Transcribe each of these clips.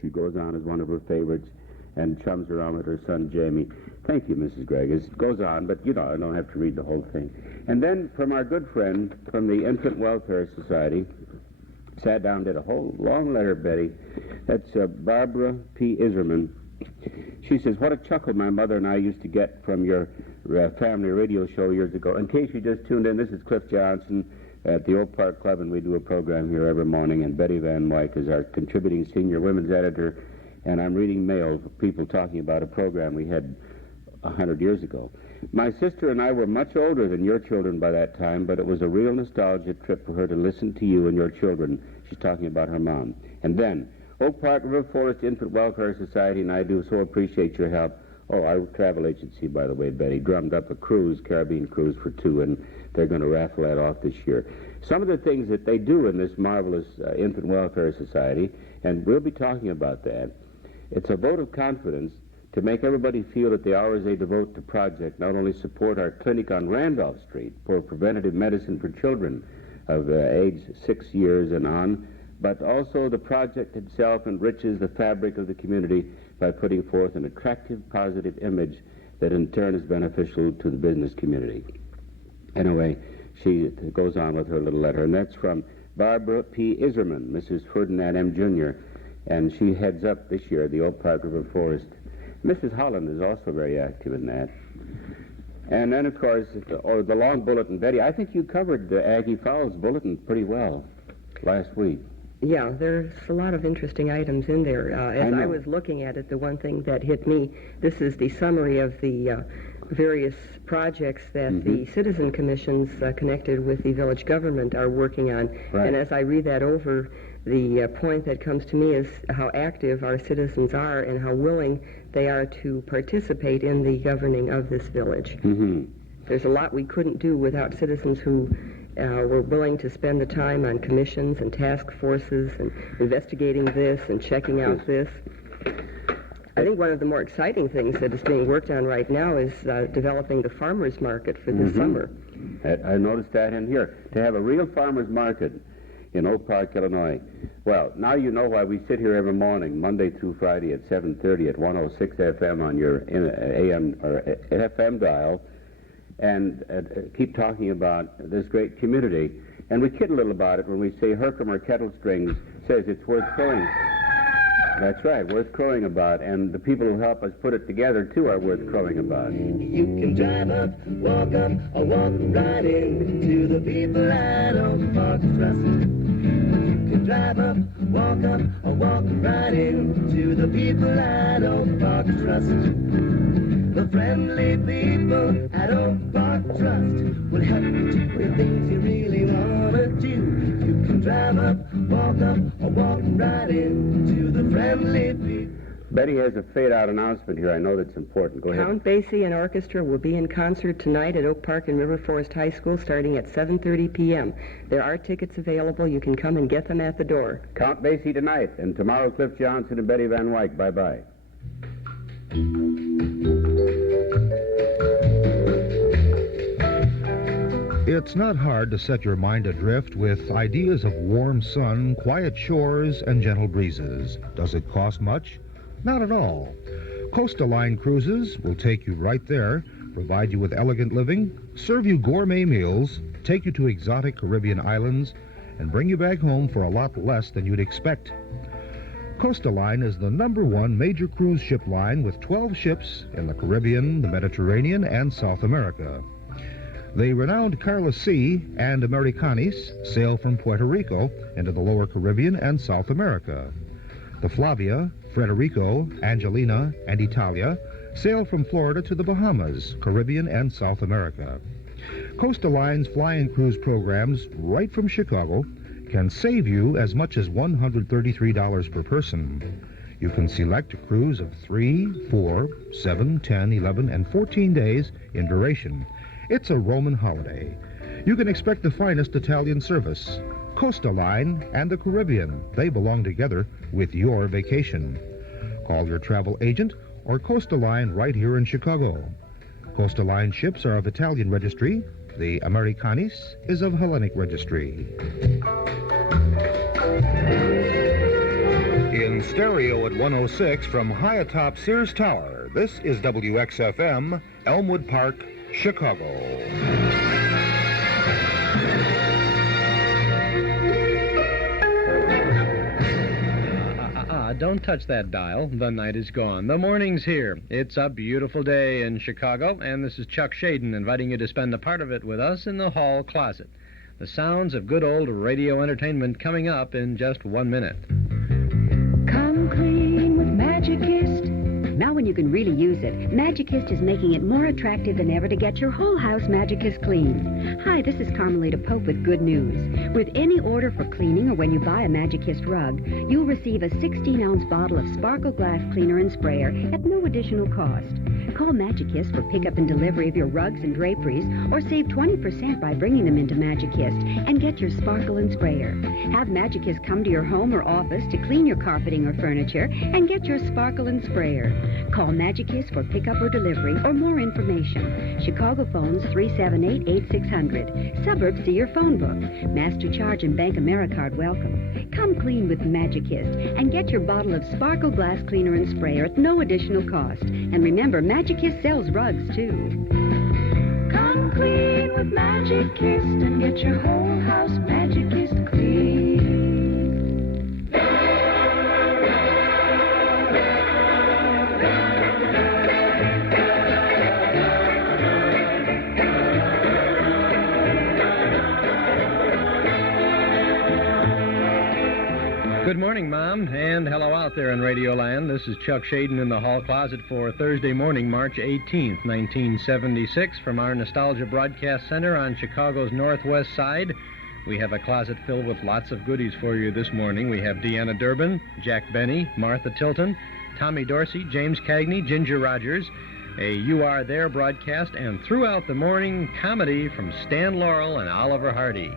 She goes on as one of her favorites and chums around with her son, Jamie. Thank you, Mrs. Gregg. It goes on, but, you know, I don't have to read the whole thing. And then from our good friend from the Infant Welfare Society, sat down, did a whole long letter, Betty. That's Barbara P. Iserman. She says, what a chuckle my mother and I used to get from your family radio show years ago. In case you just tuned in, this is Cliff Johnson at the Oak Park Club, and we do a program here every morning, and Betty Van Wyck is our contributing senior women's editor, and I'm reading mail of people talking about a program we had 100 years ago. My sister and I were much older than your children by that time, but it was a real nostalgia trip for her to listen to you and your children. She's talking about her mom. And then, Oak Park River Forest Infant Welfare Society and I do so appreciate your help. Oh, our travel agency, by the way, Betty, drummed up a cruise, Caribbean cruise for 2, and they're going to raffle that off this year. Some of the things that they do in this marvelous Infant Welfare Society, and we'll be talking about that, it's a vote of confidence to make everybody feel that the hours they devote to project not only support our clinic on Randolph Street for preventative medicine for children of age 6 years and on, but also the project itself enriches the fabric of the community by putting forth an attractive, positive image that in turn is beneficial to the business community. Anyway, she goes on with her little letter, and that's from Barbara P. Iserman, Mrs. Ferdinand M. Jr., and she heads up this year the Oak Park River Forest. Mrs. Holland is also very active in that. And then, of course, the long bulletin. Betty, I think you covered the Aggie Fowles bulletin pretty well last week. Yeah, there's a lot of interesting items in there. As I was looking at it, the one thing that hit me, this is the summary of the various projects that the citizen commissions connected with the village government are working on. Right. And as I read that over, the point that comes to me is how active our citizens are and how willing they are to participate in the governing of this village. There's a lot we couldn't do without citizens who were willing to spend the time on commissions and task forces and investigating this and checking out this. I think one of the more exciting things that is being worked on right now is developing the farmers market for this summer. I noticed that in here. To have a real farmers market in Oak Park, Illinois. Well, now you know why we sit here every morning, Monday through Friday at 7:30 at 106 FM on your AM or FM dial, and keep talking about this great community. And we kid a little about it when we say Herkimer Kettle Strings says it's worth crowing. That's right, worth crowing about. And the people who help us put it together, too, are worth crowing about. You can drive up, or walk right in to the people at Oak Park Trust. You can drive up, or walk right in to the people at Oak Park Trust. The friendly people at Oak Park Trust will help you do the things you really want to do. You can drive up, or walk right in to the friendly people. Betty has a fade-out announcement here. I know that's important. Go ahead. Count Basie and orchestra will be in concert tonight at Oak Park and River Forest High School starting at 7:30 p.m. There are tickets available. You can come and get them at the door. Count Basie tonight, and tomorrow Cliff Johnson and Betty Van Wyck. Bye-bye. It's not hard to set your mind adrift with ideas of warm sun, quiet shores, and gentle breezes. Does it cost much? Not at all. Coastal Line Cruises will take you right there, provide you with elegant living, serve you gourmet meals, take you to exotic Caribbean islands, and bring you back home for a lot less than you'd expect. Coastal Line is the #1 major cruise ship line with 12 ships in the Caribbean, the Mediterranean, and South America. The renowned Carla Sea and Americanis sail from Puerto Rico into the lower Caribbean and South America. The Flavia, Frederico, Angelina, and Italia sail from Florida to the Bahamas, Caribbean, and South America. Coastal Line's fly and cruise programs right from Chicago can save you as much as $133 per person. You can select a cruise of 3, 4, 7, 10, 11, and 14 days in duration. It's a Roman holiday. You can expect the finest Italian service. Coastal Line and the Caribbean, they belong together with your vacation. Call your travel agent or Coastal Line right here in Chicago. Coastal Line ships are of Italian registry. The Americanis is of Hellenic registry. In stereo at 106 from high atop Sears Tower. This is WXFM, Elmwood Park, Chicago. Don't touch that dial. The night is gone. The morning's here. It's a beautiful day in Chicago, and this is Chuck Shaden inviting you to spend a part of it with us in the hall closet. The sounds of good old radio entertainment coming up in just 1 minute. Come clean with Magicist. Now when you can really use it, Magicist is making it more attractive than ever to get your whole house Magicist clean. Hi, this is Carmelita Pope with good news. With any order for cleaning or when you buy a Magicist rug, you'll receive a 16-ounce bottle of Sparkle Glass Cleaner and Sprayer at no additional cost. Call Magicist for pickup and delivery of your rugs and draperies, or save 20% by bringing them into Magicist and get your Sparkle and Sprayer. Have Magicist come to your home or office to clean your carpeting or furniture and get your Sparkle and Sprayer. Call Magicist for pickup or delivery or more information. Chicago phones 378-8600. Suburbs see your phone book. Master Charge and Bank Americard welcome. Come clean with Magicist and get your bottle of Sparkle Glass Cleaner and Sprayer at no additional cost. And remember, Magicist sells rugs, too. Come clean with Magicist and get your whole house Magicist clean. Good morning, Mom, and hello out there in Radio Land. This is Chuck Shaden in the hall closet for Thursday morning, March 18th, 1976, from our Nostalgia Broadcast Center on Chicago's northwest side. We have a closet filled with lots of goodies for you this morning. We have Deanna Durbin, Jack Benny, Martha Tilton, Tommy Dorsey, James Cagney, Ginger Rogers, a You Are There broadcast, and throughout the morning, comedy from Stan Laurel and Oliver Hardy.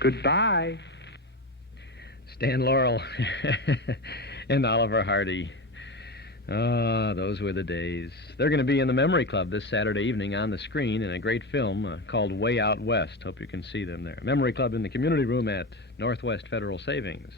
Goodbye. Stan Laurel and Oliver Hardy. Ah, those were the days. They're going to be in the Memory Club this Saturday evening on the screen in a great film called Way Out West. Hope you can see them there. Memory Club in the community room at Northwest Federal Savings.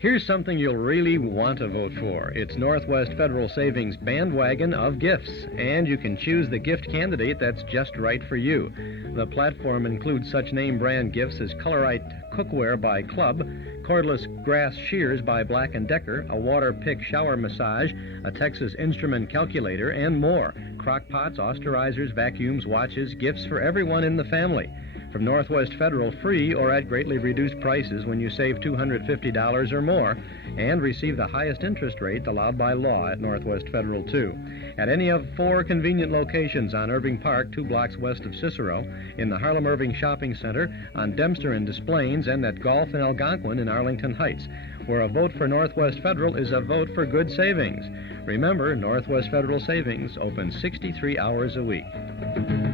Here's something you'll really want to vote for. It's Northwest Federal Savings Bandwagon of Gifts, and you can choose the gift candidate that's just right for you. The platform includes such name brand gifts as Colorite Cookware by Club, cordless grass shears by Black & Decker, a water pick shower massage, a Texas Instrument calculator, and more. Crock pots, austerizers, vacuums, watches, gifts for everyone in the family. From Northwest Federal, free or at greatly reduced prices when you save $250 or more, and receive the highest interest rate allowed by law at Northwest Federal, too. At any of 4 convenient locations on Irving Park, 2 blocks west of Cicero, in the Harlem Irving Shopping Center, on Dempster and Des Plaines, and at Golf and Algonquin in Arlington Heights, where a vote for Northwest Federal is a vote for good savings. Remember, Northwest Federal Savings open 63 hours a week.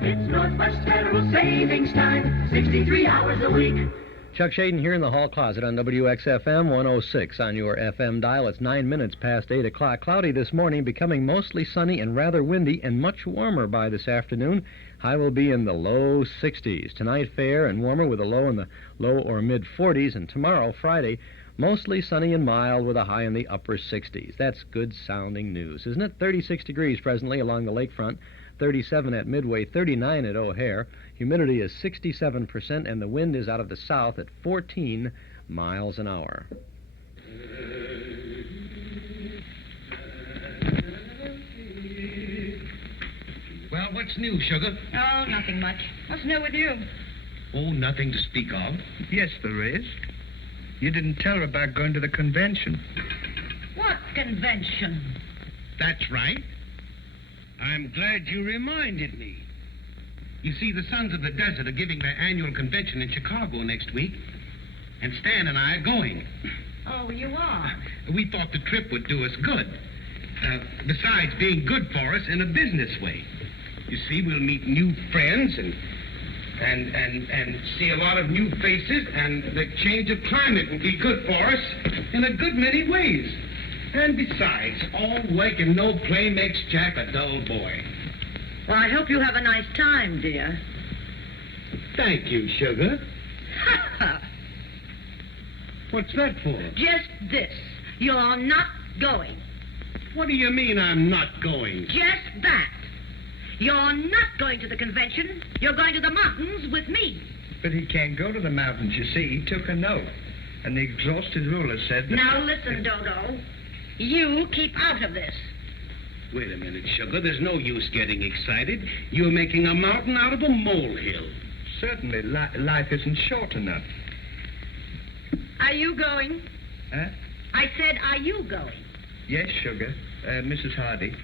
It's Northwest Federal Savings Time, 63 hours a week. Chuck Shaden here in the hall closet on WXFM 106 on your FM dial. It's 9 minutes past 8 o'clock. Cloudy this morning, becoming mostly sunny and rather windy, and much warmer by this afternoon. High will be in the low 60s. Tonight, fair and warmer with a low in the low or mid 40s. And tomorrow, Friday, mostly sunny and mild with a high in the upper 60s. That's good sounding news, isn't it? 36 degrees presently along the lakefront, 37 at Midway, 39 at O'Hare. Humidity is 67%, and the wind is out of the south at 14 miles an hour. Well, what's new, Sugar? Oh, nothing much. What's new with you? Oh, nothing to speak of. Yes, there is. You didn't tell her about going to the convention. What convention? That's right. I'm glad you reminded me. You see, the Sons of the Desert are giving their annual convention in Chicago next week, and Stan and I are going. Oh, you are? We thought the trip would do us good. Besides being good for us in a business way. You see, we'll meet new friends and see a lot of new faces, and the change of climate will be good for us in a good many ways. And besides, all work and no play makes Jack a dull boy. Well, I hope you have a nice time, dear. Thank you, Sugar. Ha! What's that for? Just this. You're not going. What do you mean I'm not going? Just that. You're not going to the convention. You're going to the mountains with me. But he can't go to the mountains, you see. He took a note. And the exhausted ruler said that... Now listen, Dodo. You keep out of this. Wait a minute, Sugar. There's no use getting excited. You're making a mountain out of a molehill. Certainly, life isn't short enough. Are you going? Huh? I said, are you going? Yes, Sugar. Mrs. Hardy.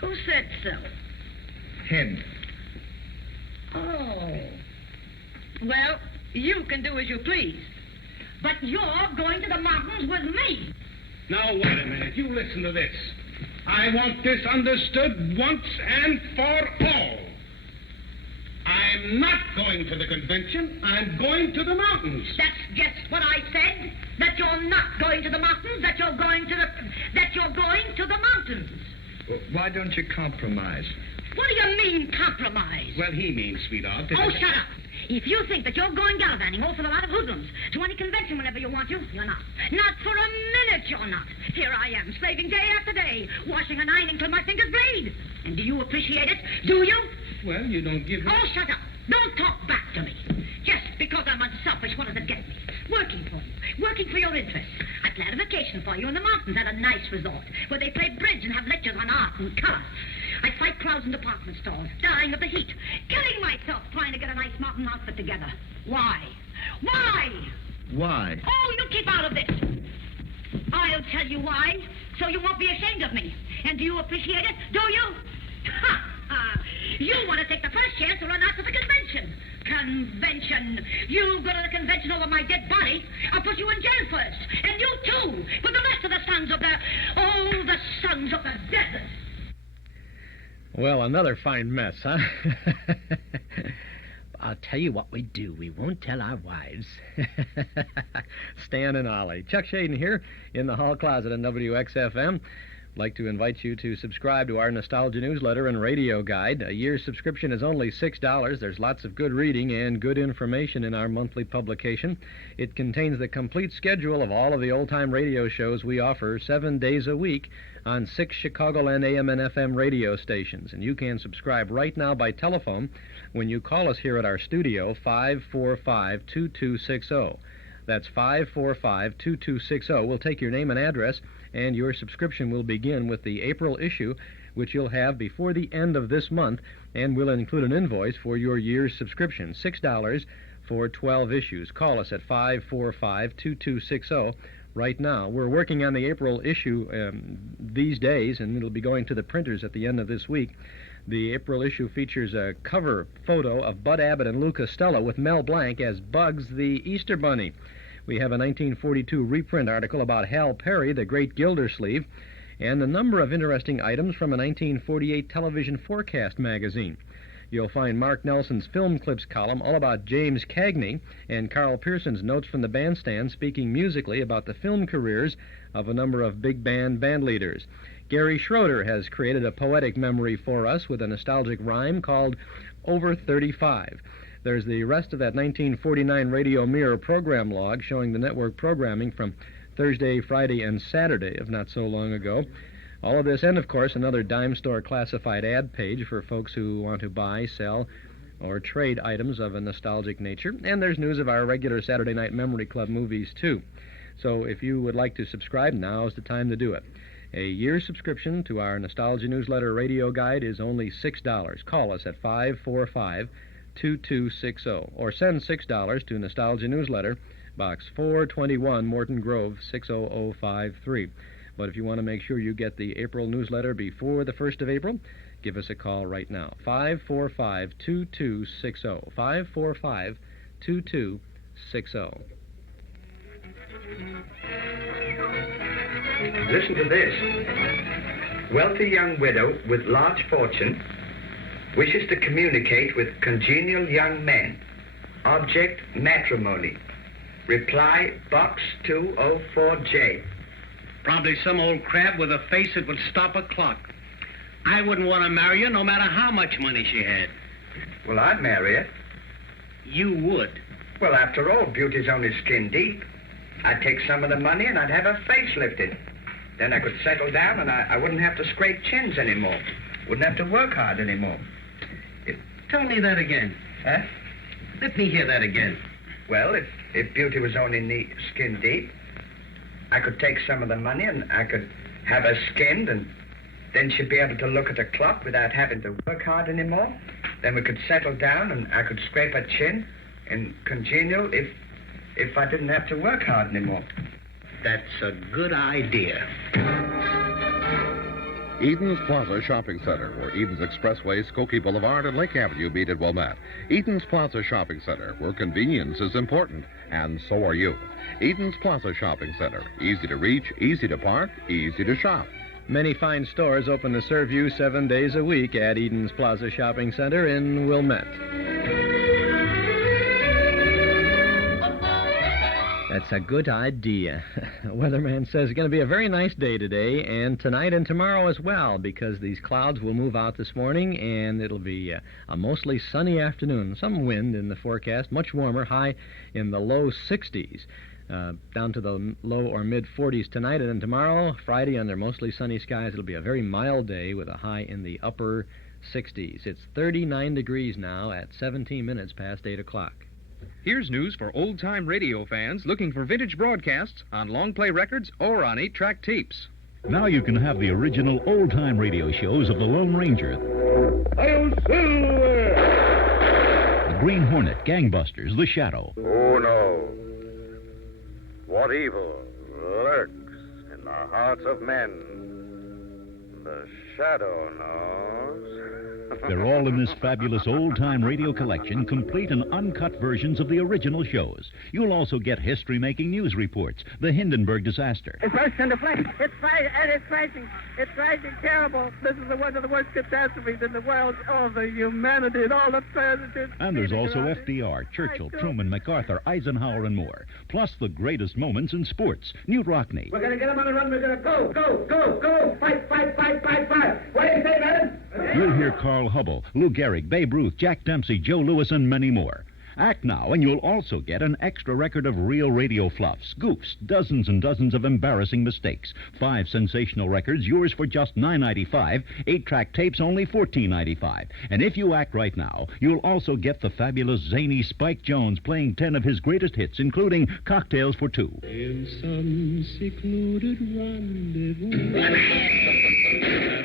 Who said so? Him. Oh. Well, you can do as you please. But you're going to the mountains with me. Now, wait a minute. You listen to this. I want this understood once and for all. I'm not going to the convention. I'm going to the mountains. That's just what I said. That you're not going to the mountains. That you're going to the mountains. Well, why don't you compromise? What do you mean, compromise? Well, he means, sweetheart. Oh, shut up. If you think that you're going gallivanting off with a lot of hoodlums to any convention whenever you want to, you're not. Not for a minute you're not. Here I am, slaving day after day, washing and ironing till my fingers bleed. And do you appreciate it? Do you? Well, you don't give me... Oh, shut up. Don't talk back to me. Just because I'm unselfish, what does it get me? Working for you. Working for your interests. I planned a vacation for you in the mountains at a nice resort where they play bridge and have lectures on art and color. I fight crowds in department stores, dying of the heat, killing myself trying to get a nice mountain outfit together. Why? Why? Why? Oh, you keep out of this. I'll tell you why, so you won't be ashamed of me. And do you appreciate it? Do you? Ha! You want to take the first chance to run out to the convention. Convention. You go to the convention over my dead body, I'll put you in jail first. And you too, with the rest of the sons of the sons of the desert. Well, another fine mess, huh? I'll tell you what we do. We won't tell our wives. Stan and Ollie. Chuck Shaden here in the hall closet on WXFM. I'd like to invite you to subscribe to our Nostalgia newsletter and radio guide. A year's subscription is only $6. There's lots of good reading and good information in our monthly publication. It contains the complete schedule of all of the old-time radio shows we offer 7 days a week on 6 Chicagoland AM and FM radio stations. And you can subscribe right now by telephone when you call us here at our studio, 545-2260. That's 545-2260. We'll take your name and address, and your subscription will begin with the April issue, which you'll have before the end of this month, and we'll include an invoice for your year's subscription, $6 for 12 issues. Call us at 545-2260 right now. We're working on the April issue these days, and it'll be going to the printers at the end of this week. The April issue features a cover photo of Bud Abbott and Lou Costello with Mel Blanc as Bugs the Easter Bunny. We have a 1942 reprint article about Hal Perry, the Great Gildersleeve, and a number of interesting items from a 1948 television forecast magazine. You'll find Mark Nelson's Film Clips column all about James Cagney and Carl Pearson's notes from the bandstand speaking musically about the film careers of a number of big band leaders. Gary Schroeder has created a poetic memory for us with a nostalgic rhyme called Over 35. There's the rest of that 1949 Radio Mirror program log showing the network programming from Thursday, Friday, and Saturday of not so long ago. All of this, and of course, another dime store classified ad page for folks who want to buy, sell, or trade items of a nostalgic nature. And there's news of our regular Saturday Night Memory Club movies, too. So if you would like to subscribe, now's the time to do it. A year's subscription to our Nostalgia Newsletter Radio Guide is only $6. Call us at 545-2260 or send $6 to Nostalgia Newsletter, Box 421, Morton Grove, 60053. But if you want to make sure you get the April newsletter before the 1st of April, give us a call right now. 545-2260. 545-2260. Listen to this. Wealthy young widow with large fortune wishes to communicate with congenial young men. Object, matrimony. Reply, Box 204J. Probably some old crab with a face that would stop a clock. I wouldn't want to marry her no matter how much money she had. Well, I'd marry her. You would. Well, after all, beauty's only skin deep. I'd take some of the money and I'd have her face lifted. Then I could settle down and I wouldn't have to scrape chins anymore. Wouldn't have to work hard anymore. Tell me that again. Huh? Let me hear that again. Well, if beauty was only skin deep, I could take some of the money and I could have her skinned, and then she'd be able to look at the clock without having to work hard anymore. Then we could settle down and I could scrape her chin and congenial if I didn't have to work hard anymore. That's a good idea. Eden's Plaza Shopping Center, where Eden's Expressway, Skokie Boulevard, and Lake Avenue meet at Wilmette. Eden's Plaza Shopping Center, where convenience is important, and so are you. Eden's Plaza Shopping Center, easy to reach, easy to park, easy to shop. Many fine stores open to serve you 7 days a week at Eden's Plaza Shopping Center in Wilmette. That's a good idea. Weatherman says it's going to be a very nice day today, and tonight and tomorrow as well, because these clouds will move out this morning, and it'll be a mostly sunny afternoon. Some wind in the forecast, much warmer, high in the low 60s, down to the low or mid-40s tonight, and then tomorrow, Friday, under mostly sunny skies, it'll be a very mild day with a high in the upper 60s. It's 39 degrees now at 17 minutes past 8 o'clock. Here's news for old-time radio fans looking for vintage broadcasts on long-play records or on 8-track tapes. Now you can have the original old-time radio shows of the Lone Ranger, the Green Hornet, Gangbusters, The Shadow. Who knows what evil lurks in the hearts of men? The Shadow knows. They're all in this fabulous old-time radio collection, complete and uncut versions of the original shows. You'll also get history-making news reports, the Hindenburg disaster. It burst into flames. It's crashing. It's crashing terrible. This is one of the worst catastrophes in the world. Oh, the humanity and all the presidents. And there's also FDR, Churchill, Truman, MacArthur, Eisenhower, and more. Plus the greatest moments in sports. Newt Rockney. We're going to get them on the run. We're going to go. Fight. What do you say, madam? You'll hear Carl Hubble, Lou Gehrig, Babe Ruth, Jack Dempsey, Joe Louis, and many more. Act now, and you'll also get an extra record of real radio fluffs, goofs, dozens and dozens of embarrassing mistakes. 5 sensational records, yours for just $9.95. 8-track tapes, only $14.95. And if you act right now, you'll also get the fabulous zany Spike Jones playing 10 of his greatest hits, including Cocktails for Two. In some secluded rendezvous that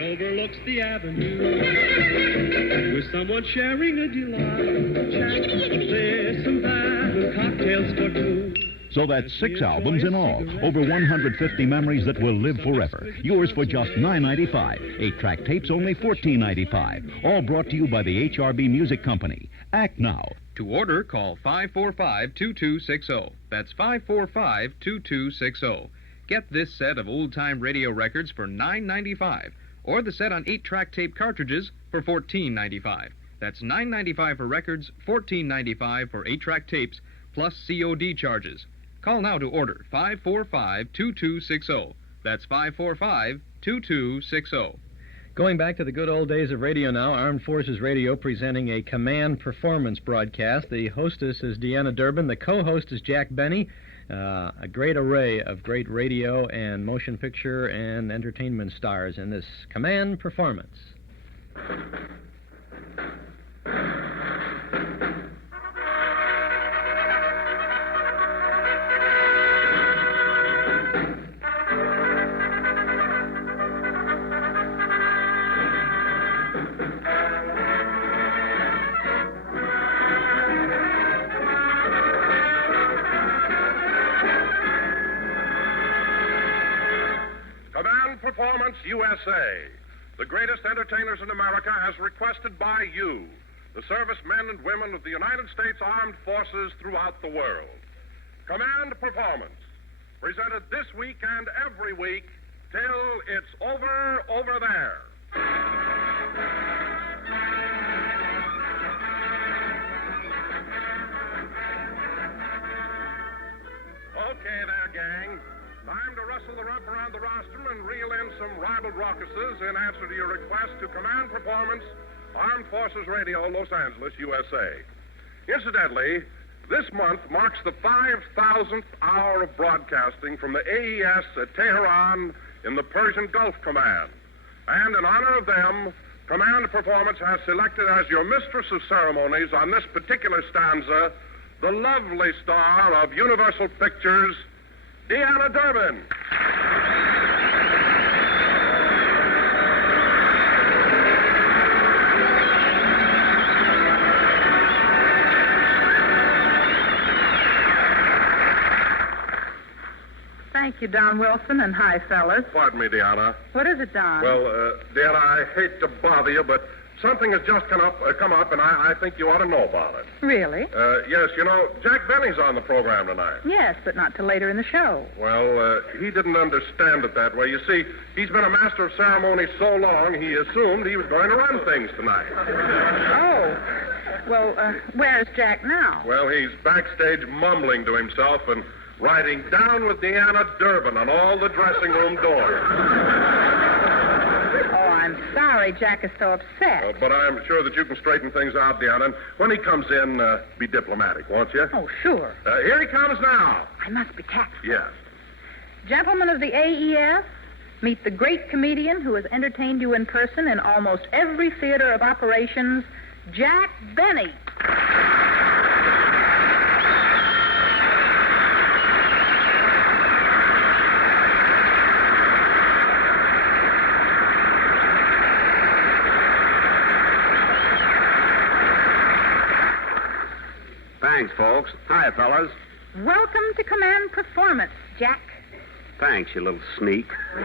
overlooks the avenue, with someone sharing a delight. Listen back with Cocktails for Two. So that's 6 albums in all. Over 150 memories that will live forever. Yours for just $9.95. 8-track tapes, only $14.95. All brought to you by the HRB Music Company. Act now. To order, call 545-2260. That's 545-2260. Get this set of old-time radio records for $9.95. Or the set on 8-track tape cartridges for $14.95. That's $9.95 for records, $14.95 for 8-track tapes, plus COD charges. Call now to order 545-2260. That's 545-2260. Going back to the good old days of radio now, Armed Forces Radio presenting a command performance broadcast. The hostess is Deanna Durbin. The co-host is Jack Benny. A great array of great radio and motion picture and entertainment stars in this command performance. Command Performance USA. The greatest entertainers in America as requested by you, the servicemen and women of the United States Armed Forces throughout the world. Command Performance, presented this week and every week till it's over there. Okay there, gang. Time to rustle the rump around the rostrum and reel in some ribald raucuses in answer to your request to Command Performance, Armed Forces Radio, Los Angeles, USA. Incidentally, this month marks the 5,000th hour of broadcasting from the AES at Tehran in the Persian Gulf Command. And in honor of them, Command Performance has selected as your mistress of ceremonies on this particular stanza the lovely star of Universal Pictures, Deanna Durbin. Thank you, Don Wilson, and hi, fellas. Pardon me, Deanna. What is it, Don? Well, Deanna, I hate to bother you, but something has just come up, and I think you ought to know about it. Really? Yes, you know, Jack Benny's on the program tonight. Yes, but not till later in the show. Well, he didn't understand it that way. You see, he's been a master of ceremony so long, he assumed he was going to run things tonight. Oh. Well, where's Jack now? Well, he's backstage mumbling to himself and writing down with Deanna Durbin on all the dressing room doors. Oh, I'm sorry Jack is so upset. But I'm sure that you can straighten things out, Deanna. And when he comes in, be diplomatic, won't you? Oh, sure. Here he comes now. I must be tactful. Yes. Gentlemen of the AES, meet the great comedian who has entertained you in person in almost every theater of operations, Jack Benny. Thanks, folks. Hi, fellas. Welcome to Command Performance, Jack. Thanks, you little sneak. Now,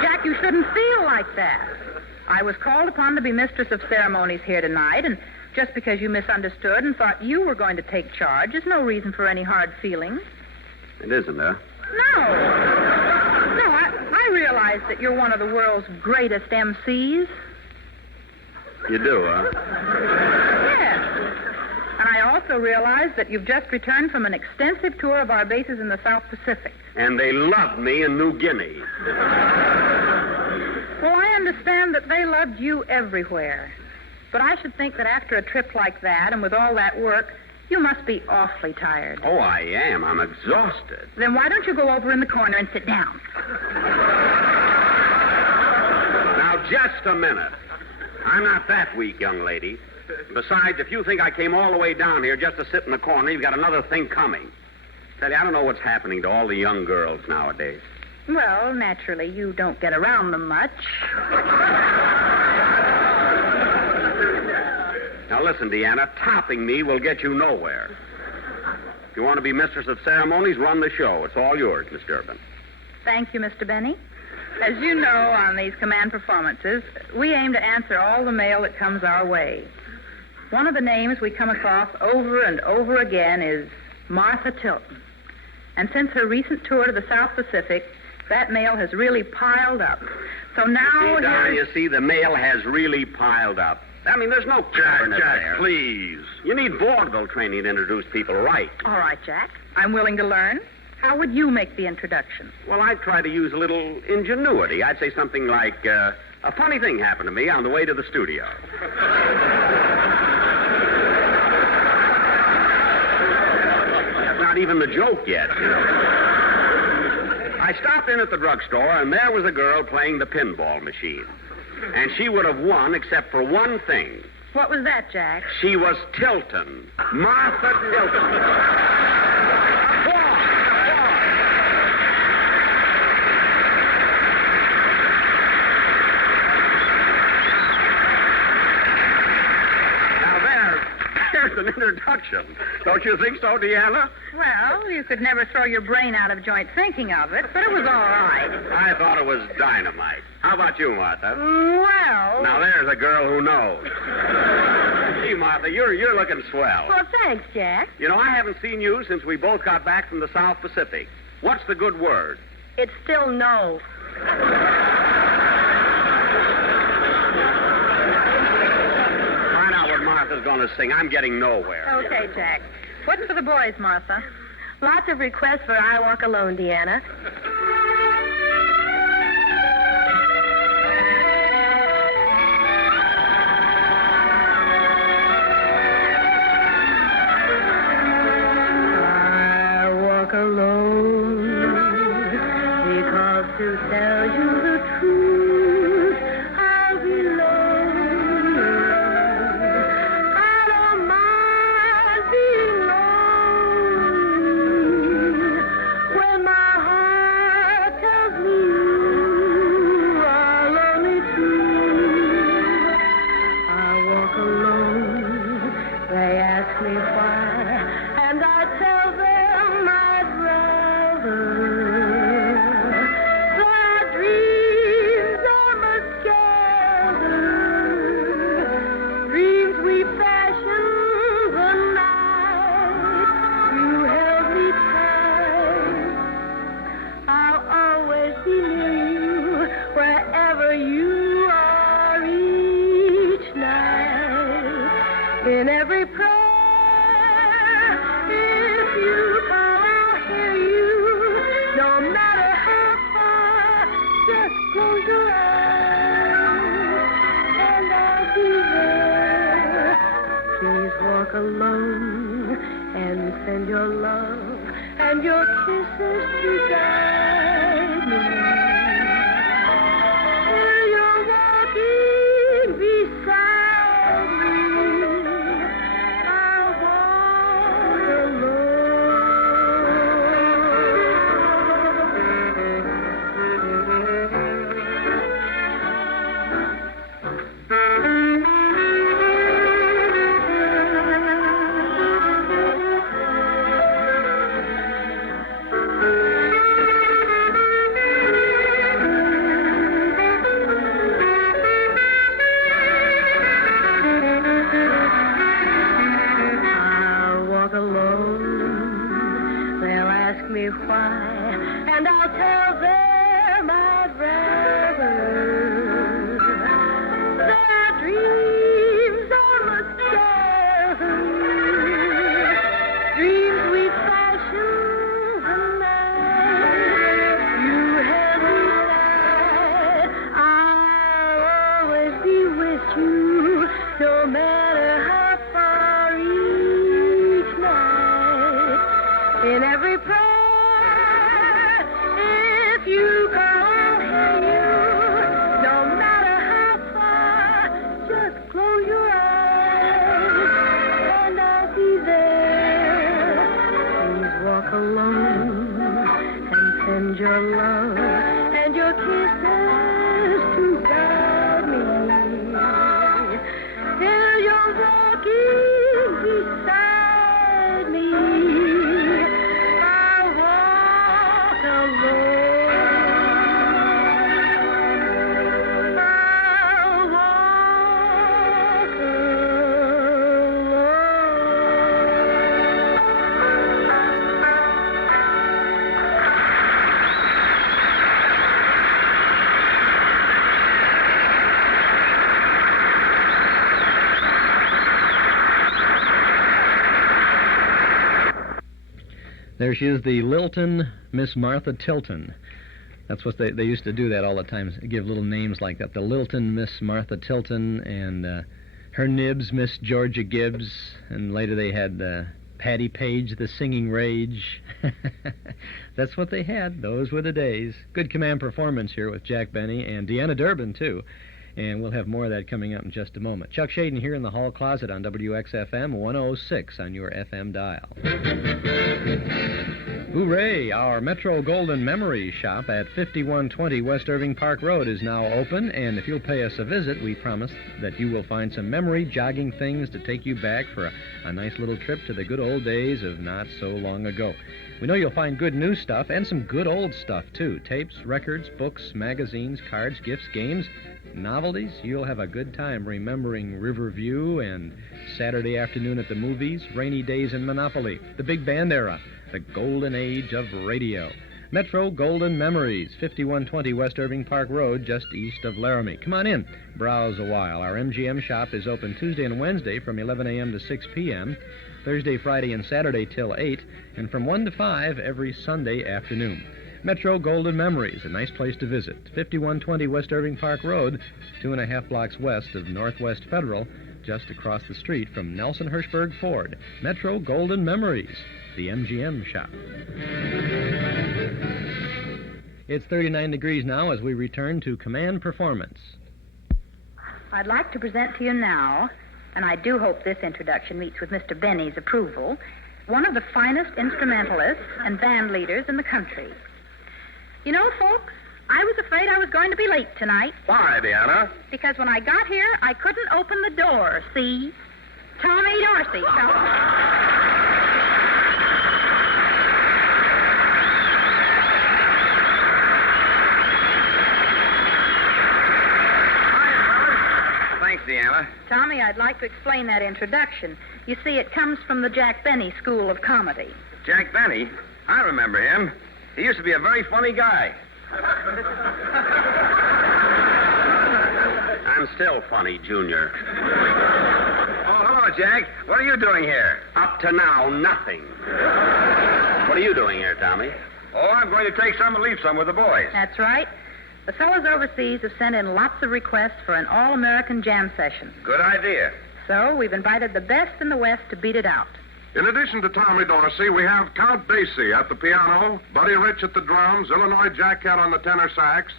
Jack, you shouldn't feel like that. I was called upon to be mistress of ceremonies here tonight, and just because you misunderstood and thought you were going to take charge is no reason for any hard feelings. It isn't, huh? No, I realize that you're one of the world's greatest MCs. You do, huh? Yes. And I also realize that you've just returned from an extensive tour of our bases in the South Pacific. And they loved me in New Guinea. Well, I understand that they loved you everywhere. But I should think that after a trip like that and with all that work, you must be awfully tired. Oh, I am. I'm exhausted. Then why don't you go over in the corner and sit down? Now, just a minute. I'm not that weak, young lady. Besides, if you think I came all the way down here just to sit in the corner, you've got another thing coming. Tell you, I don't know what's happening to all the young girls nowadays. Well, naturally, you don't get around them much. Now, listen, Deanna, topping me will get you nowhere. If you want to be mistress of ceremonies, run the show. It's all yours, Miss Durbin. Thank you, Mr. Benny. As you know, on these command performances, we aim to answer all the mail that comes our way. One of the names we come across over and over again is Martha Tilton. And since her recent tour to the South Pacific, that mail has really piled up. So now... You see, the mail has really piled up. I mean, there's no cleverness there. Please. You need vaudeville training to introduce people right. All right, Jack. I'm willing to learn. How would you make the introduction? Well, I'd try to use a little ingenuity. I'd say something like, a funny thing happened to me on the way to the studio. That's not even the joke yet. I stopped in at the drugstore, and there was a girl playing the pinball machine. And she would have won except for one thing. What was that, Jack? She was Tilton. Martha Tilton. An introduction. Don't you think so, Deanna? Well, you could never throw your brain out of joint thinking of it, but it was all right. I thought it was dynamite. How about you, Martha? Well... Now, there's a girl who knows. Gee, Martha, you're looking swell. Well, thanks, Jack. You know, I haven't seen you since we both got back from the South Pacific. What's the good word? It's still no. Martha's going to sing. I'm getting nowhere. Okay, Jack. What's for the boys, Martha? Lots of requests for I Walk Alone, Deanna. I walk alone because to tell you the truth, I'll be lonely. I don't mind being lonely when my heart tells me you are lonely too. I walk alone, they ask me why, and I tell them I'd rather. The dreams I must gather, dreams we fashioned the night you held me tight. I'll always be near you wherever you are each night. In every prayer, if you call, I'll hear you. No matter how far, just close your eyes, and I'll be there. Please walk alone and send your love and your kisses to guide me. You're walking beside me. I'll walk alone. and your kisses to guide me. Till you're walking beside me, I walk alone. There she is, the Lilton Miss Martha Tilton. That's what they used to do that all the time, give little names like that. The Lilton Miss Martha Tilton, and her nibs, Miss Georgia Gibbs, and later they had Patty Page, the Singing Rage. That's what they had. Those were the days. Good command performance here with Jack Benny and Deanna Durbin, too. And we'll have more of that coming up in just a moment. Chuck Shaden here in the hall closet on WXFM 106 on your FM dial. Hooray! Our Metro Golden Memories shop at 5120 West Irving Park Road is now open, and if you'll pay us a visit, we promise that you will find some memory-jogging things to take you back for a nice little trip to the good old days of not so long ago. We know you'll find good new stuff and some good old stuff, too. Tapes, records, books, magazines, cards, gifts, games, novelties. You'll have a good time remembering Riverview and Saturday afternoon at the movies, rainy days in Monopoly, the big band era, the golden age of radio. Metro Golden Memories, 5120 West Irving Park Road, just east of Laramie. Come on in, browse a while. Our MGM shop is open Tuesday and Wednesday from 11 a.m. to 6 p.m., Thursday, Friday, and Saturday till 8, and from 1 to 5 every Sunday afternoon. Metro Golden Memories, a nice place to visit. 5120 West Irving Park Road, 2.5 blocks west of Northwest Federal, just across the street from Nelson Hirschberg Ford. Metro Golden Memories, the MGM shop. It's 39 degrees now as we return to Command Performance. I'd like to present to you now, and I do hope this introduction meets with Mr. Benny's approval, one of the finest instrumentalists and band leaders in the country. You know, folks, I was afraid I was going to be late tonight. Why, Deanna? Because when I got here, I couldn't open the door, see? Tommy Dorsey. Thanks, Deanna. Tommy, I'd like to explain that introduction. You see, it comes from the Jack Benny School of Comedy. Jack Benny? I remember him. He used to be a very funny guy. I'm still funny, Junior. Oh, hello, Jack. What are you doing here? Up to now, nothing. What are you doing here, Tommy? Oh, I'm going to take some and leave some with the boys. That's right. The fellows overseas have sent in lots of requests for an all-American jam session. Good idea. So we've invited the best in the West to beat it out. In addition to Tommy Dorsey, we have Count Basie at the piano, Buddy Rich at the drums, Illinois Jack Cat on the tenor sax,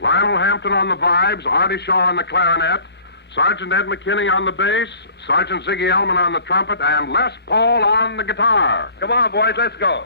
Lionel Hampton on the vibes, Artie Shaw on the clarinet, Sergeant Ed McKinney on the bass, Sergeant Ziggy Elman on the trumpet, and Les Paul on the guitar. Come on, boys, let's go.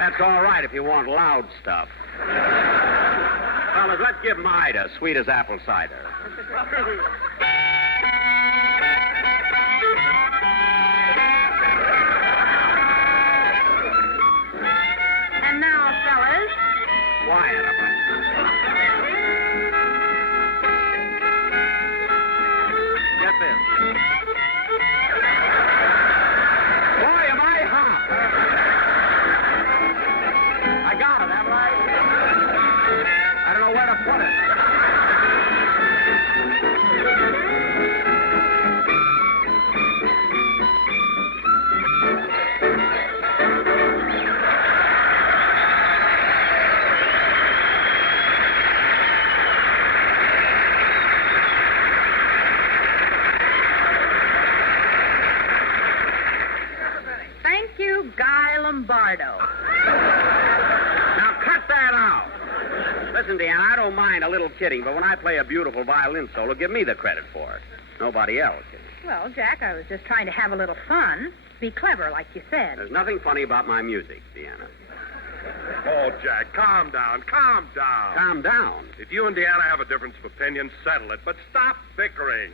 That's all right if you want loud stuff. Fellas, let's give Ida sweet as apple cider. And now, fellas. Quiet a minute. Get this. Boy, am I hot. I got it, haven't I? I don't know where to put it. Thank you, Guy Lombardo. Now cut that out. Listen, Deanna, I don't mind a little kidding, but when I play a beautiful violin solo, give me the credit for it. Nobody else. Well, Jack, I was just trying to have a little fun. Be clever, like you said. There's nothing funny about my music, Deanna. Oh, Jack, calm down. Calm down. Calm down. If you and Deanna have a difference of opinion, settle it. But stop bickering.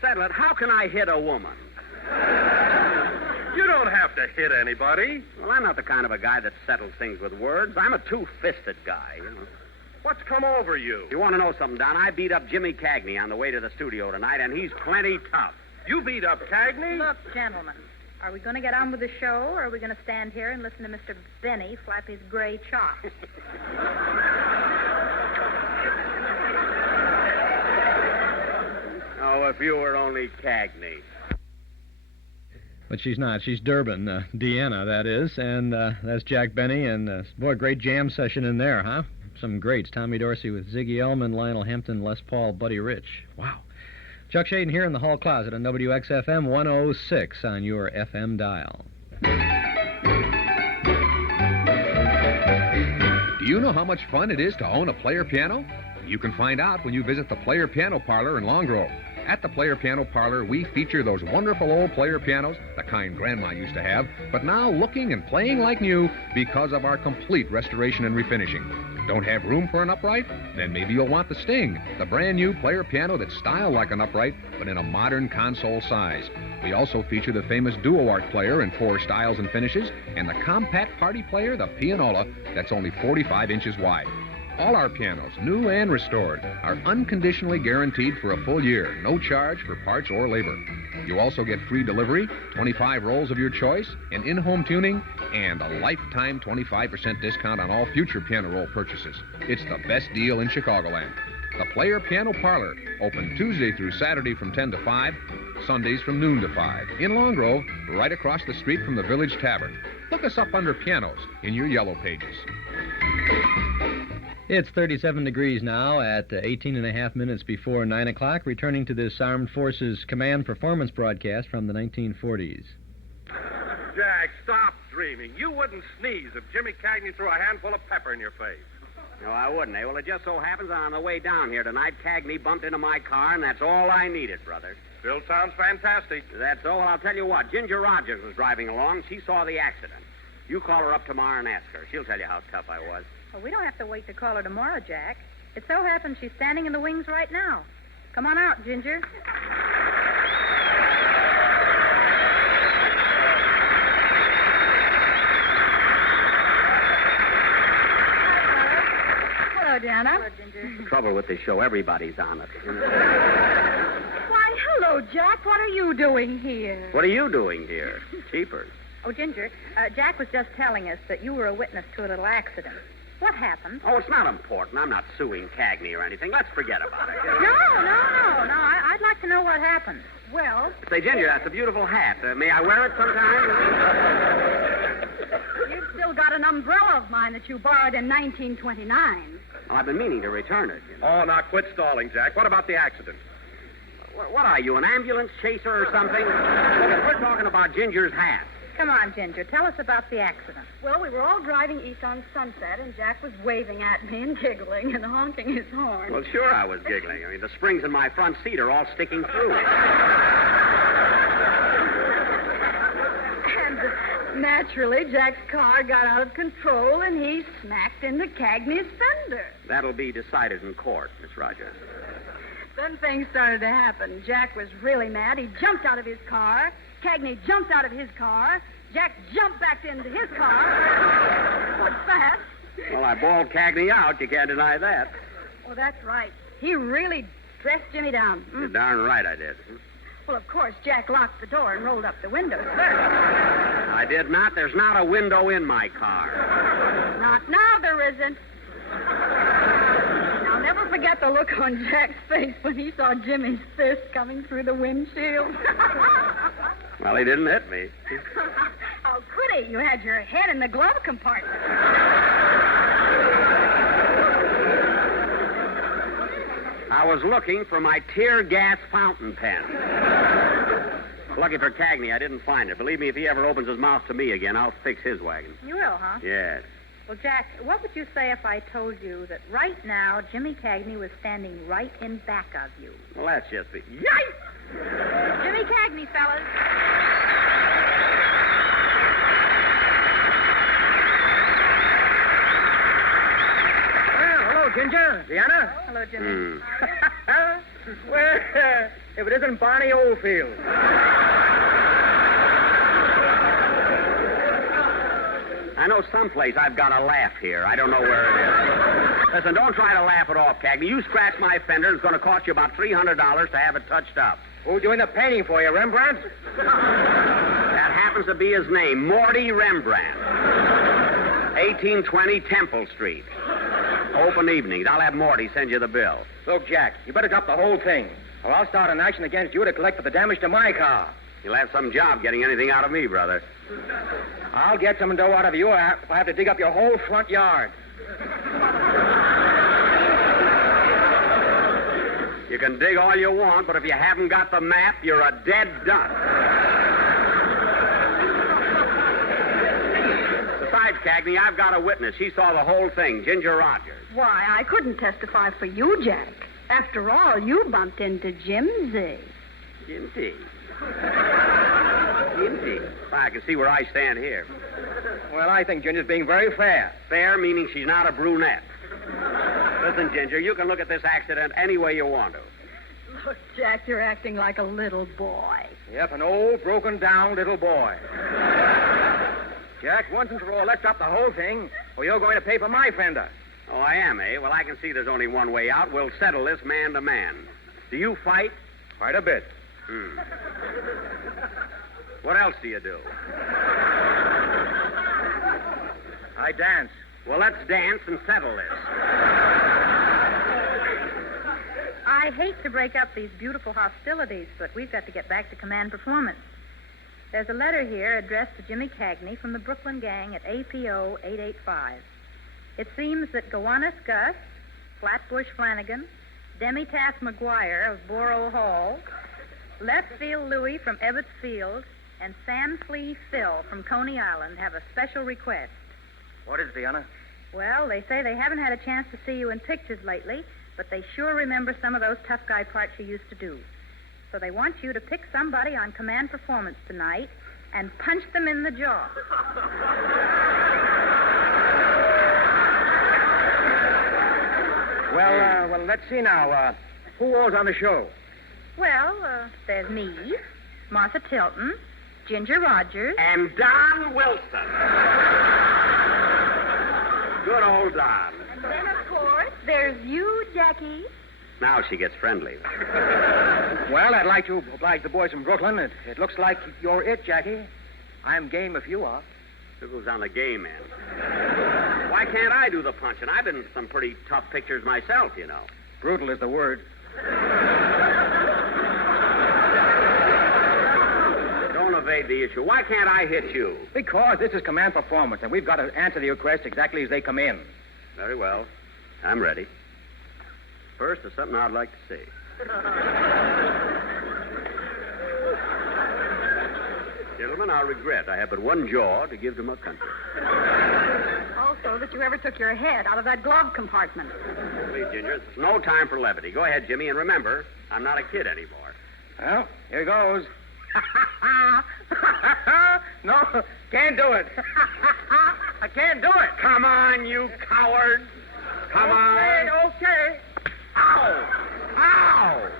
Settle it. How can I hit a woman? You don't have to hit anybody. Well, I'm not the kind of a guy that settles things with words. I'm a two-fisted guy, you know. What's come over you? You want to know something, Don? I beat up Jimmy Cagney on the way to the studio tonight, and he's plenty tough. You beat up Cagney? Look, gentlemen, are we going to get on with the show, or are we going to stand here and listen to Mr. Benny flap his gray chops? Oh, if you were only Cagney. But she's not. She's Durbin, Deanna, that is. And that's Jack Benny. And, boy, great jam session in there, huh? Some greats. Tommy Dorsey with Ziggy Elman, Lionel Hampton, Les Paul, Buddy Rich. Wow. Chuck Shaden here in the hall closet on WXFM 106 on your FM dial. Do you know how much fun it is to own a player piano? You can find out when you visit the Player Piano Parlor in Long Grove. At the Player Piano Parlor, we feature those wonderful old player pianos, the kind Grandma used to have, but now looking and playing like new because of our complete restoration and refinishing. Don't have room for an upright? Then maybe you'll want the Sting, the brand new player piano that's styled like an upright, but in a modern console size. We also feature the famous Duo Art player in 4 styles and finishes, and the compact party player, the Pianola, that's only 45 inches wide. All our pianos, new and restored, are unconditionally guaranteed for a full year, no charge for parts or labor. You also get free delivery, 25 rolls of your choice, an in-home tuning, and a lifetime 25% discount on all future piano roll purchases. It's the best deal in Chicagoland. The Player Piano Parlor, open Tuesday through Saturday from 10 to 5, Sundays from noon to 5, in Long Grove, right across the street from the Village Tavern. Look us up under pianos in your yellow pages. It's 37 degrees now at 18 and a half minutes before 9 o'clock, returning to this Armed Forces Command Performance broadcast from the 1940s. Jack, stop dreaming. You wouldn't sneeze if Jimmy Cagney threw a handful of pepper in your face. No, I wouldn't, eh? Well, it just so happens that on the way down here tonight, Cagney bumped into my car, and that's all I needed, brother. Still sounds fantastic. That's all. Well, I'll tell you what. Ginger Rogers was driving along. She saw the accident. You call her up tomorrow and ask her. She'll tell you how tough I was. Well, we don't have to wait to call her tomorrow, Jack. It so happens she's standing in the wings right now. Come on out, Ginger. Hello, Deanna. Hello, Ginger. The trouble with this show, everybody's on it. Why, hello, Jack. What are you doing here? What are you doing here? Cheapers. Oh, Ginger, Jack was just telling us that you were a witness to a little accident. What happened? Oh, it's not important. I'm not suing Cagney or anything. Let's forget about it. No. I'd like to know what happened. Well... Say, Ginger, that's a beautiful hat. May I wear it sometime? You've still got an umbrella of mine that you borrowed in 1929. Well, I've been meaning to return it. You know. Oh, now quit stalling, Jack. What about the accident? What are you, an ambulance chaser or something? Look, we're talking about Ginger's hat. Come on, Ginger. Tell us about the accident. Well, we were all driving east on Sunset, and Jack was waving at me and giggling and honking his horn. Well, sure I was giggling. I mean, the springs in my front seat are all sticking through. And Naturally, Jack's car got out of control, and he smacked into Cagney's fender. That'll be decided in court, Miss Rogers. Then things started to happen. Jack was really mad. He jumped out of his car. Cagney jumped out of his car. Jack jumped back into his car. What's that? Well, I bawled Cagney out. You can't deny that. Oh, that's right. He really dressed Jimmy down. You're darn right I did. Well, of course, Jack locked the door and rolled up the window first. I did not. There's not a window in my car. Not now, there isn't. I'll never forget the look on Jack's face when he saw Jimmy's fist coming through the windshield. Well, he didn't hit me. How could he? You had your head in the glove compartment. I was looking for my tear gas fountain pen. Lucky for Cagney, I didn't find it. Believe me, if he ever opens his mouth to me again, I'll fix his wagon. You will, huh? Yes. Well, Jack, what would you say if I told you that right now Jimmy Cagney was standing right in back of you? Well, that's just the... Yikes! Jimmy Cagney, fellas. Well, hello, Ginger. Deanna? Hello, Jimmy. Well, if it isn't Barney Oldfield. I know someplace I've got a laugh here. I don't know where it is. Listen, don't try to laugh it off, Cagney. You scratch my fender, it's going to cost you about $300 to have it touched up. Who's doing the painting for you, Rembrandt? That happens to be his name, Morty Rembrandt. 1820 Temple Street. Open evenings. I'll have Morty send you the bill. Look, Jack, you better drop the whole thing, or I'll start an action against you to collect for the damage to my car. You'll have some job getting anything out of me, brother. I'll get some dough out of you if I have to dig up your whole front yard. You can dig all you want, but if you haven't got the map, you're a dead duck. Besides, Cagney, I've got a witness. She saw the whole thing, Ginger Rogers. Why, I couldn't testify for you, Jack. After all, you bumped into Jimsy. Jimsy? Jimsy? I can see where I stand here. Well, I think Ginger's being very fair. Fair meaning she's not a brunette. Listen, Ginger, you can look at this accident any way you want to. Look, Jack, you're acting like a little boy. Yep, an old, broken-down little boy. Jack, once and for all, let's drop the whole thing, or you're going to pay for my fender. Oh, I am, eh? Well, I can see there's only one way out. We'll settle this man to man. Do you fight? Quite a bit. What else do you do? I dance. Well, let's dance and settle this. I hate to break up these beautiful hostilities, but we've got to get back to command performance. There's a letter here addressed to Jimmy Cagney from the Brooklyn gang at APO 885. It seems that Gowanus Gus, Flatbush Flanagan, Demi-Tass McGuire of Borough Hall, Left Field Louie from Ebbets Field, and Sam Flea Phil from Coney Island have a special request. What is it, Deanna? Well, they say they haven't had a chance to see you in pictures lately, but they sure remember some of those tough guy parts you used to do. So they want you to pick somebody on command performance tonight and punch them in the jaw. Well, let's see now. Who all's on the show? Well, there's me, Martha Tilton, Ginger Rogers, and Don Wilson. Good old Don. And then, of course, there's you, Jackie. Now she gets friendly. Well, I'd like to oblige the boys from Brooklyn. It looks like you're it, Jackie. I'm game if you are. Who's on the game end? Why can't I do the punching? I've been in some pretty tough pictures myself, you know. Brutal is the word. Don't evade the issue. Why can't I hit you? Because this is command performance, and we've got to answer the requests exactly as they come in. Very well. I'm ready. First, there's something I'd like to say. Gentlemen, I regret I have but one jaw to give to my country. Also, that you ever took your head out of that glove compartment. Please, Ginger, there's no time for levity. Go ahead, Jimmy, and remember, I'm not a kid anymore. Well, here goes. No, Can't do it. I can't do it. Come on, you coward. Come on. Okay. Ow! Ow!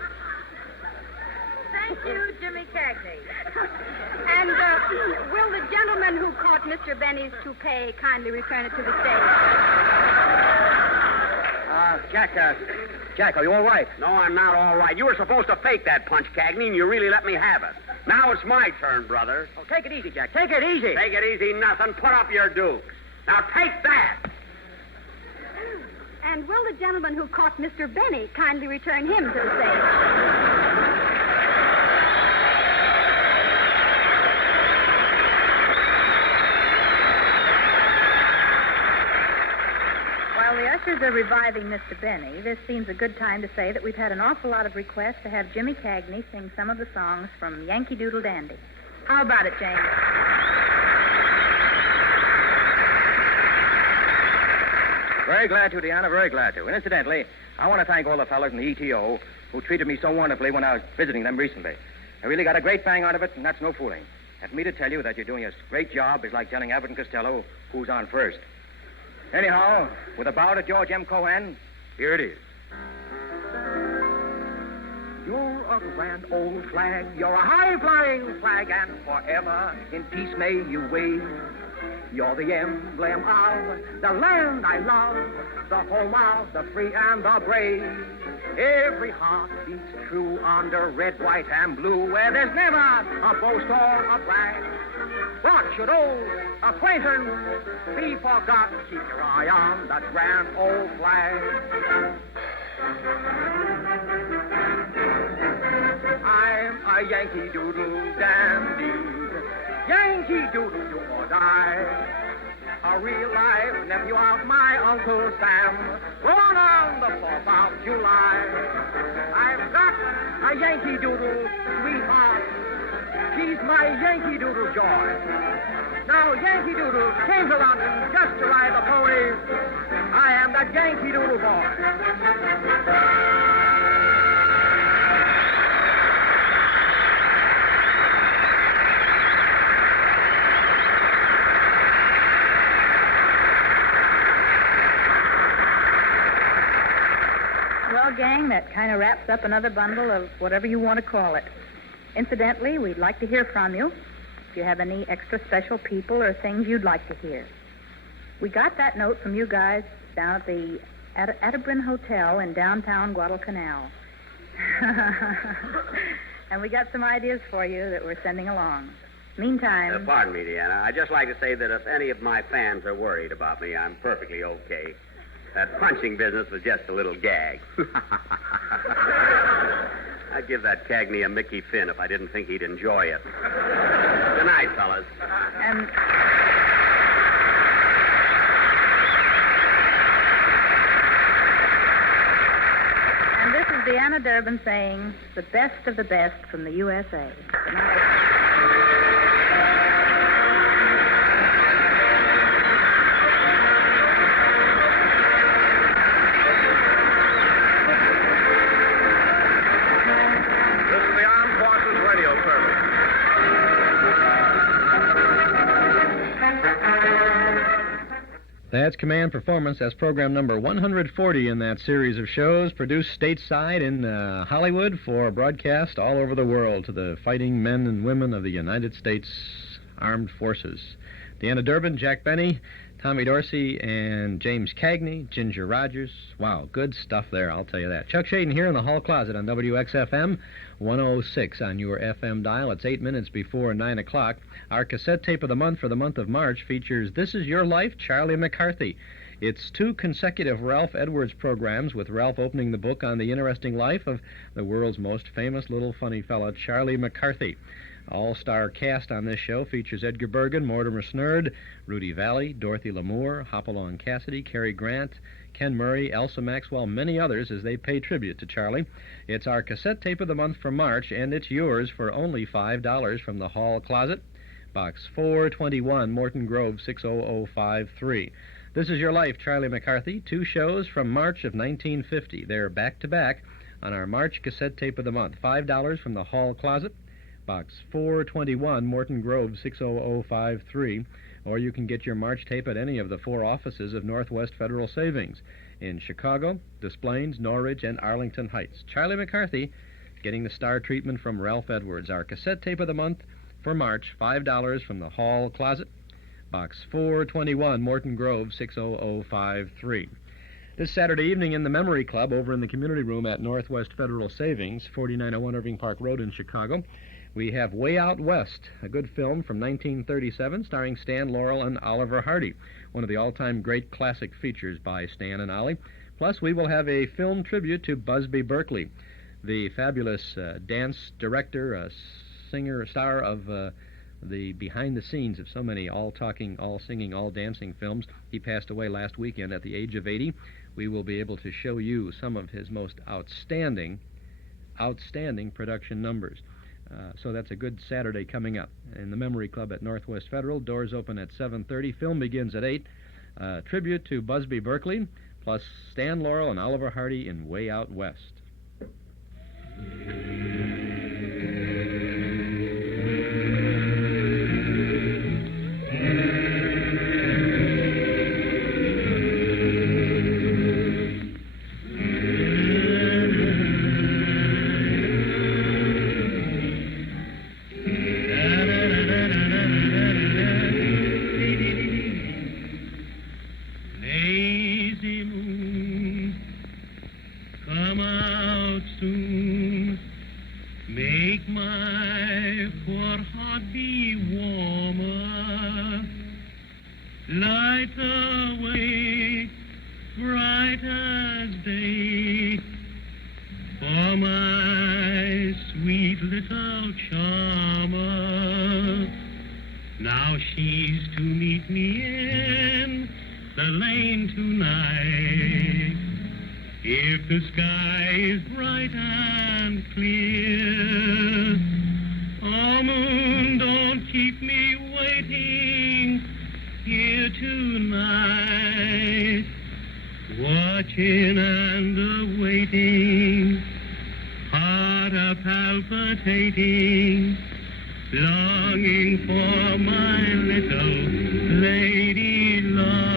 Thank you, Jimmy Cagney. And will the gentleman who caught Mr. Benny's toupee kindly return it to the stage? Jack, are you all right? No, I'm not all right. You were supposed to fake that punch, Cagney, and you really let me have it. Now it's my turn, brother. Oh, take it easy, Jack. Take it easy. Take it easy, nothing. Put up your dukes. Now take that. And will the gentleman who caught Mr. Benny kindly return him to the stage? While the ushers are reviving Mr. Benny, this seems a good time to say that we've had an awful lot of requests to have Jimmy Cagney sing some of the songs from Yankee Doodle Dandy. How about it, James? Very glad to, Deanna, very glad to. And incidentally, I want to thank all the fellows in the ETO who treated me so wonderfully when I was visiting them recently. I really got a great bang out of it, and that's no fooling. And for me to tell you that you're doing a great job is like telling Abbott and Costello who's on first. Anyhow, with a bow to George M. Cohan, here it is. You're a grand old flag, you're a high-flying flag, and forever in peace may you wave. You're the emblem of the land I love, the home of the free and the brave. Every heart beats true under red, white, and blue, where there's never a boast or a brag. What should old acquaintance be forgot? Keep your eye on that grand old flag. I'm a Yankee Doodle Dandy, Yankee Doodle do or die. A real-life nephew of my Uncle Sam, born on the 4th of July. I've got a Yankee Doodle sweetheart. She's my Yankee Doodle joy. Now, Yankee Doodle came to London just to ride the pony. I am that Yankee Doodle boy. Well, gang, that kind of wraps up another bundle of whatever you want to call it. Incidentally, we'd like to hear from you if you have any extra special people or things you'd like to hear. We got that note from you guys down at the Atterbury Hotel in downtown Guadalcanal. And we got some ideas for you that we're sending along. Meantime... Pardon me, Deanna. I'd just like to say that if any of my fans are worried about me, I'm perfectly okay. That punching business was just a little gag. I'd give that Cagney a Mickey Finn if I didn't think he'd enjoy it. Good night, fellas. And this is Deanna Durbin saying the best of the best from the USA. Good night. That's Command Performance. That's program number 140 in that series of shows, produced stateside in Hollywood for broadcast all over the world to the fighting men and women of the United States Armed Forces. Deanna Durbin, Jack Benny, Tommy Dorsey, and James Cagney, Ginger Rogers. Wow, good stuff there, I'll tell you that. Chuck Shaden here in the hall closet on WXFM 106 on your FM dial. It's 8 minutes before 9 o'clock. Our cassette tape of the month for the month of March features This Is Your Life, Charlie McCarthy. It's 2 consecutive Ralph Edwards programs, with Ralph opening the book on the interesting life of the world's most famous little funny fella, Charlie McCarthy. All-star cast on this show features Edgar Bergen, Mortimer Snerd, Rudy Valley, Dorothy Lamour, Hopalong Cassidy, Cary Grant, Ken Murray, Elsa Maxwell, many others as they pay tribute to Charlie. It's our cassette tape of the month for March, and it's yours for only $5 from the hall closet. Box 421, Morton Grove, 60053. This Is Your Life, Charlie McCarthy. 2 shows from March of 1950. They're back-to-back on our March cassette tape of the month. $5 from the hall closet. Box 421, Morton Grove, 60053. Or you can get your March tape at any of the 4 offices of Northwest Federal Savings in Chicago, Des Plaines, Norridge, and Arlington Heights. Charlie McCarthy getting the star treatment from Ralph Edwards. Our cassette tape of the month for March, $5 from the Hall Closet. Box 421, Morton Grove, 60053. This Saturday evening in the Memory Club over in the community room at Northwest Federal Savings, 4901 Irving Park Road in Chicago, we have Way Out West, a good film from 1937 starring Stan Laurel and Oliver Hardy, one of the all-time great classic features by Stan and Ollie. Plus, we will have a film tribute to Busby Berkeley, the fabulous dance director, singer, star of the behind-the-scenes of so many all-talking, all-singing, all-dancing films. He passed away last weekend at the age of 80. We will be able to show you some of his most outstanding production numbers. So that's a good Saturday coming up in the Memory Club at Northwest Federal. Doors open at 7:30. Film begins at 8. Tribute to Busby Berkeley, plus Stan Laurel and Oliver Hardy in Way Out West. Watching and awaiting, heart a-palpitating, longing for my little lady love.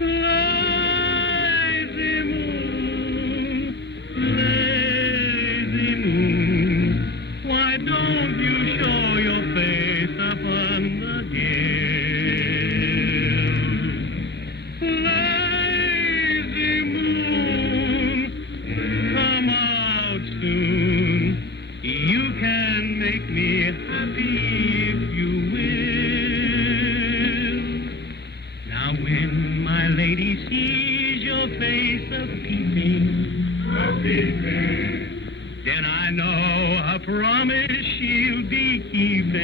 Lazy moon, why don't you show your face upon the hill? Lazy moon, come out soon. You can make me happy if you will. Now when my lady sees your face a-peeping, then I know a promise she'll be keeping.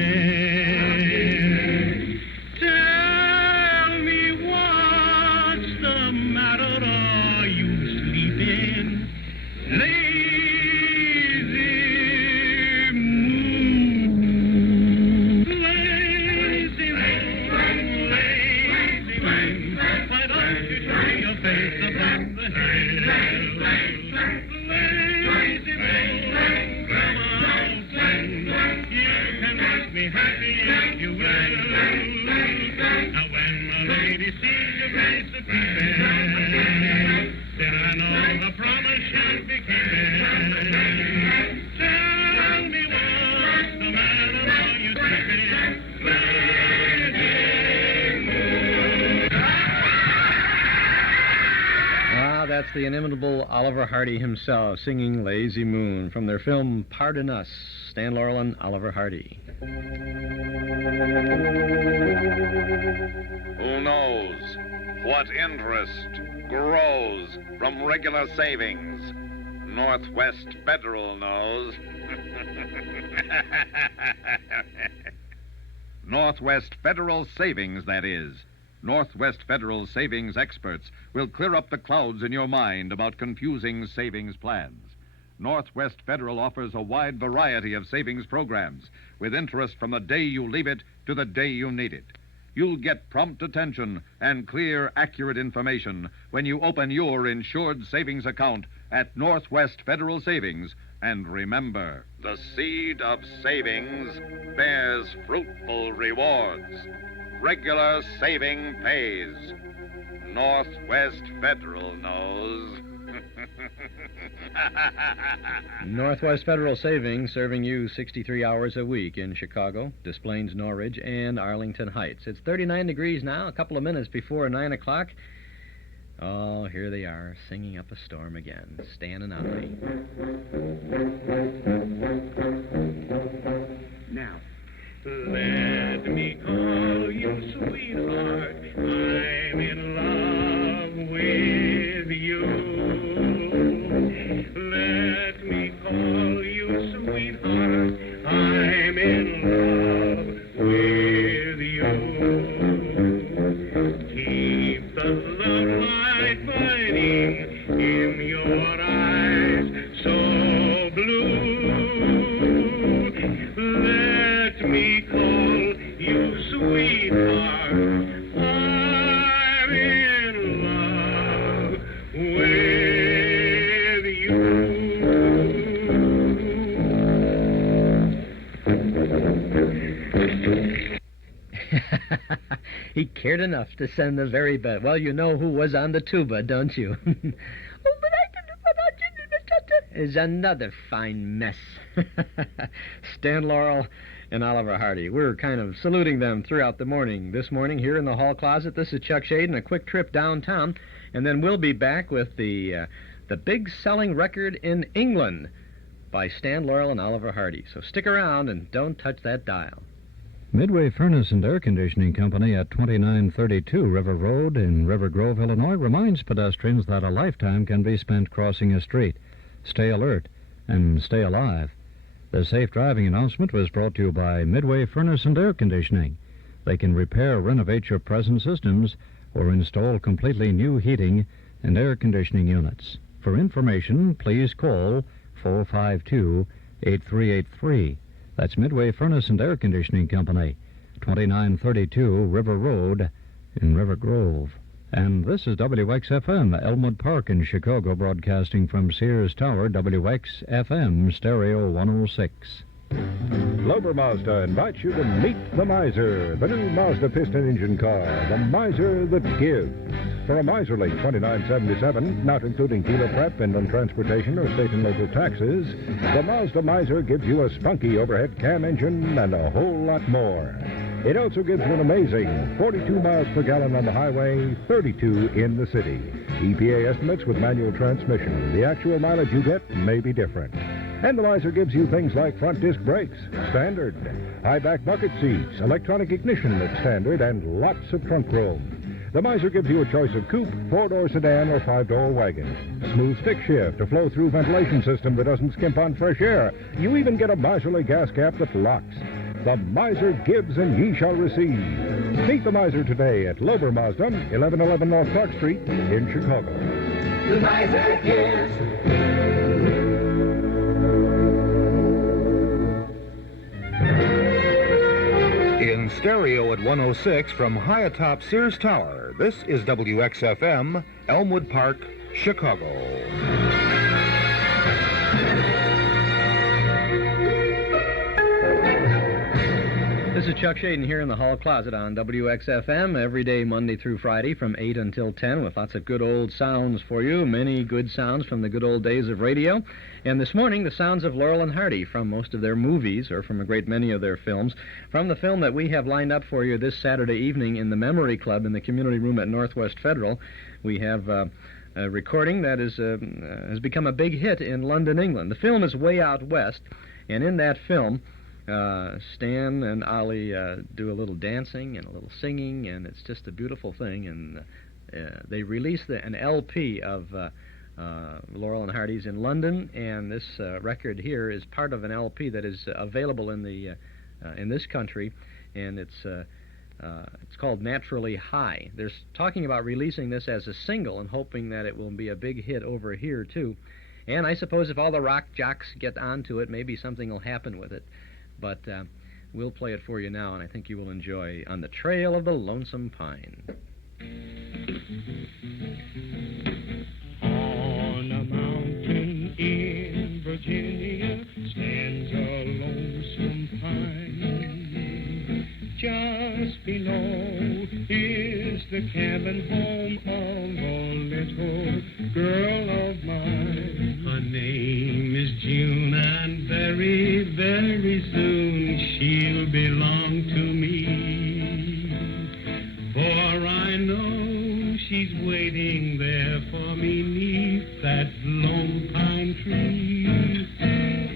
Tell me what's the matter, are you sleeping? Lazy moon, lazy moon, lazy moon, why don't you show your face above the hill? Lazy moon, come on, soon. You can make me happy if you will. Now when my lady sees your face a-peeping, then I know a promise she'll be keeping. Tell me what's the matter, are you sleeping? Lazy moon. Ah, that's the inimitable Oliver Hardy himself singing Lazy Moon from their film Pardon Us, Stan Laurel and Oliver Hardy. Who knows what interest grows from regular savings? Northwest Federal knows. Northwest Federal Savings, that is. Northwest Federal Savings experts will clear up the clouds in your mind about confusing savings plans. Northwest Federal offers a wide variety of savings programs with interest from the day you leave it to the day you need it. You'll get prompt attention and clear, accurate information when you open your insured savings account at Northwest Federal Savings. And remember, the seed of savings bears fruitful rewards. Regular saving pays. Northwest Federal knows. Northwest Federal Savings, serving you 63 hours a week in Chicago, Des Plaines, Norridge, and Arlington Heights. It's 39 degrees now, a couple of minutes before 9 o'clock. Oh, here they are, singing up a storm again, Stan and Ollie. Now. Let me call you sweetheart. I'm in love with you. Let me call you sweetheart. I'm in love with you. Keep the love light burning in your eyes so blue. Let me call you sweetheart. I'm in love with you. He cared enough to send the very best. Well, you know who was on the tuba, don't you? Is another fine mess. Stan Laurel and Oliver Hardy. We're kind of saluting them throughout the morning. This morning here in the hall closet, this is Chuck Shade and a quick trip downtown, and then we'll be back with the big selling record in England by Stan Laurel and Oliver Hardy. So stick around and don't touch that dial. Midway Furnace and Air Conditioning Company at 2932 River Road in River Grove, Illinois, reminds pedestrians that a lifetime can be spent crossing a street. Stay alert and stay alive. The safe driving announcement was brought to you by Midway Furnace and Air Conditioning. They can repair or renovate your present systems or install completely new heating and air conditioning units. For information, please call 452-8383. That's Midway Furnace and Air Conditioning Company, 2932 River Road in River Grove. And this is WXFM, Elmwood Park in Chicago, broadcasting from Sears Tower, WXFM Stereo 106. Lober Mazda invites you to meet the Miser, the new Mazda piston engine car, the Miser that gives. For a miserly $29.77, not including dealer prep, inland transportation, or state and local taxes, the Mazda Miser gives you a spunky overhead cam engine and a whole lot more. It also gives you an amazing 42 miles per gallon on the highway, 32 in the city. EPA estimates with manual transmission. The actual mileage you get may be different. And the Miser gives you things like front disc brakes, standard, high back bucket seats, electronic ignition at standard, and lots of trunk room. The Miser gives you a choice of coupe, four-door sedan, or five-door wagon. Smooth stick shift, a flow-through ventilation system that doesn't skimp on fresh air. You even get a miserly gas cap that locks. The Miser gives and ye shall receive. Meet the Miser today at Lober Mazda, 1111 North Park Street in Chicago. The Miser gives. In stereo at 106 from high atop Sears Tower, this is WXFM, Elmwood Park, Chicago. This is Chuck Shaden here in the hall closet on WXFM every day, Monday through Friday from 8 until 10 with lots of good old sounds for you, many good sounds from the good old days of radio. And this morning, the sounds of Laurel and Hardy from most of their movies or from a great many of their films. From the film that we have lined up for you this Saturday evening in the Memory Club in the community room at Northwest Federal, we have a recording that has become a big hit in London, England. The film is Way Out West, and in that film, Stan and Ollie do a little dancing and a little singing, and it's just a beautiful thing. And they released an LP of Laurel and Hardy's in London, and this record here is part of an LP that is available in this country, and it's called Naturally High. They're talking about releasing this as a single and hoping that it will be a big hit over here too. And I suppose if all the rock jocks get onto it, maybe something will happen with it. But we'll play it for you now, and I think you will enjoy On the Trail of the Lonesome Pine. On a mountain Just below is the cabin home of a little girl of mine. Her name is June, and very, very soon she'll belong to me. For I know she's waiting there for me 'neath that lone pine tree.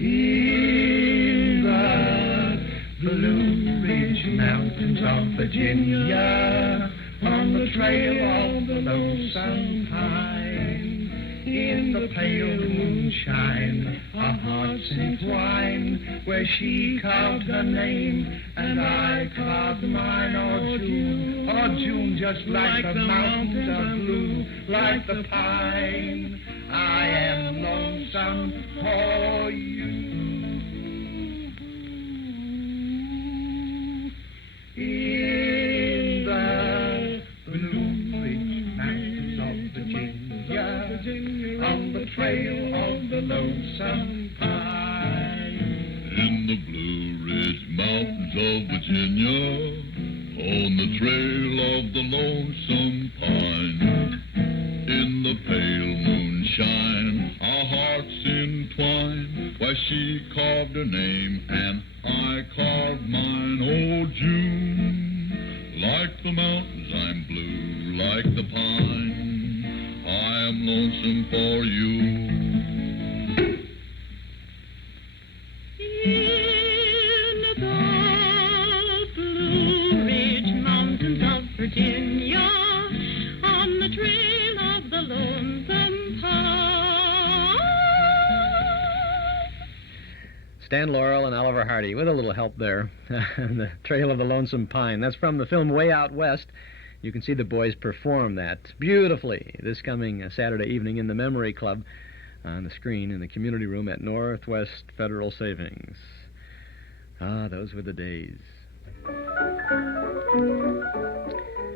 In the Blue Ridge Mountains of Virginia, on the trail of the lonesome pine, in the pale moonshine, our hearts entwine, where she carved her name and I carved mine. Oh June, just like the mountains are blue, like the pine, I am lonesome for you. In the Blue Ridge Mountains of Virginia, on the trail of the lonesome pine. In the Blue Ridge Mountains of Virginia, on the trail of the lonesome pine. In the pale moonshine, our hearts entwine, where she carved her name and I carved mine. Oh, June, like the mountains I'm blue, like the pine, I am lonesome for you. In the Blue Ridge Mountains of Virginia, on the trail of the lonesome pine. Stan Laurel and Oliver Hardy with a little help there. The Trail of the Lonesome Pine. That's from the film Way Out West. You can see the boys perform that beautifully this coming Saturday evening in the Memory Club on the screen in the community room at Northwest Federal Savings. Ah, those were the days.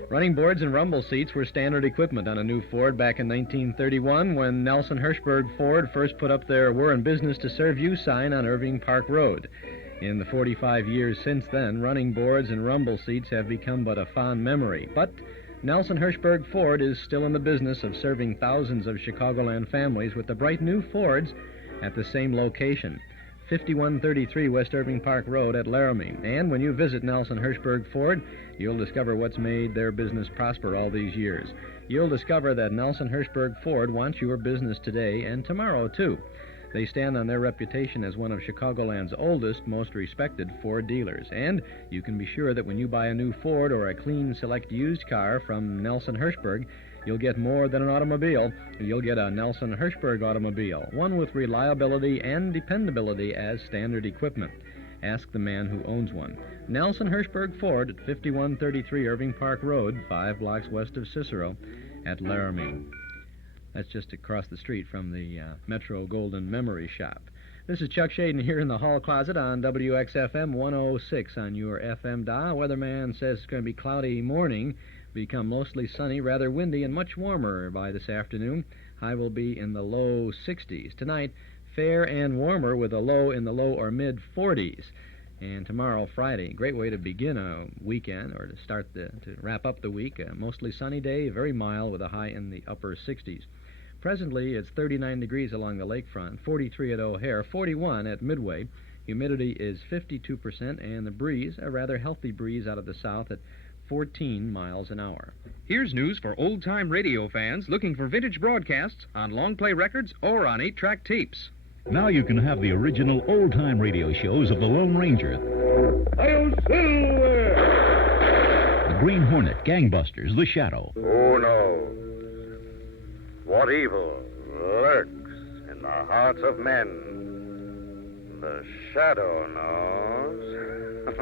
Running boards and rumble seats were standard equipment on a new Ford back in 1931 when Nelson Hirschberg Ford first put up their "We're in business to serve you" sign on Irving Park Road. In the 45 years since then, running boards and rumble seats have become but a fond memory. But Nelson Hirschberg Ford is still in the business of serving thousands of Chicagoland families with the bright new Fords at the same location, 5133 West Irving Park Road at Laramie. And when you visit Nelson Hirschberg Ford, you'll discover what's made their business prosper all these years. You'll discover that Nelson Hirschberg Ford wants your business today and tomorrow, too. They stand on their reputation as one of Chicagoland's oldest, most respected Ford dealers. And you can be sure that when you buy a new Ford or a clean select used car from Nelson Hirschberg, you'll get more than an automobile. You'll get a Nelson Hirschberg automobile, one with reliability and dependability as standard equipment. Ask the man who owns one. Nelson Hirschberg Ford at 5133 Irving Park Road, 5 blocks west of Cicero at Laramie. That's just across the street from the Metro Golden Memory Shop. This is Chuck Shaden here in the hall closet on WXFM 106 on your FM dial. Weatherman says it's going to be cloudy morning, become mostly sunny, rather windy, and much warmer by this afternoon. High will be in the low 60s. Tonight, fair and warmer with a low in the low or mid 40s. And tomorrow, Friday, great way to begin a weekend or to start to wrap up the week. A mostly sunny day, very mild with a high in the upper 60s. Presently, it's 39 degrees along the lakefront, 43 at O'Hare, 41 at Midway. Humidity is 52%, and the breeze, a rather healthy breeze out of the south at 14 miles an hour. Here's news for old-time radio fans looking for vintage broadcasts on long-play records or on 8-track tapes. Now you can have the original old-time radio shows of the Lone Ranger, the Green Hornet, Gangbusters, The Shadow. Oh, no. What evil lurks in the hearts of men? The Shadow knows.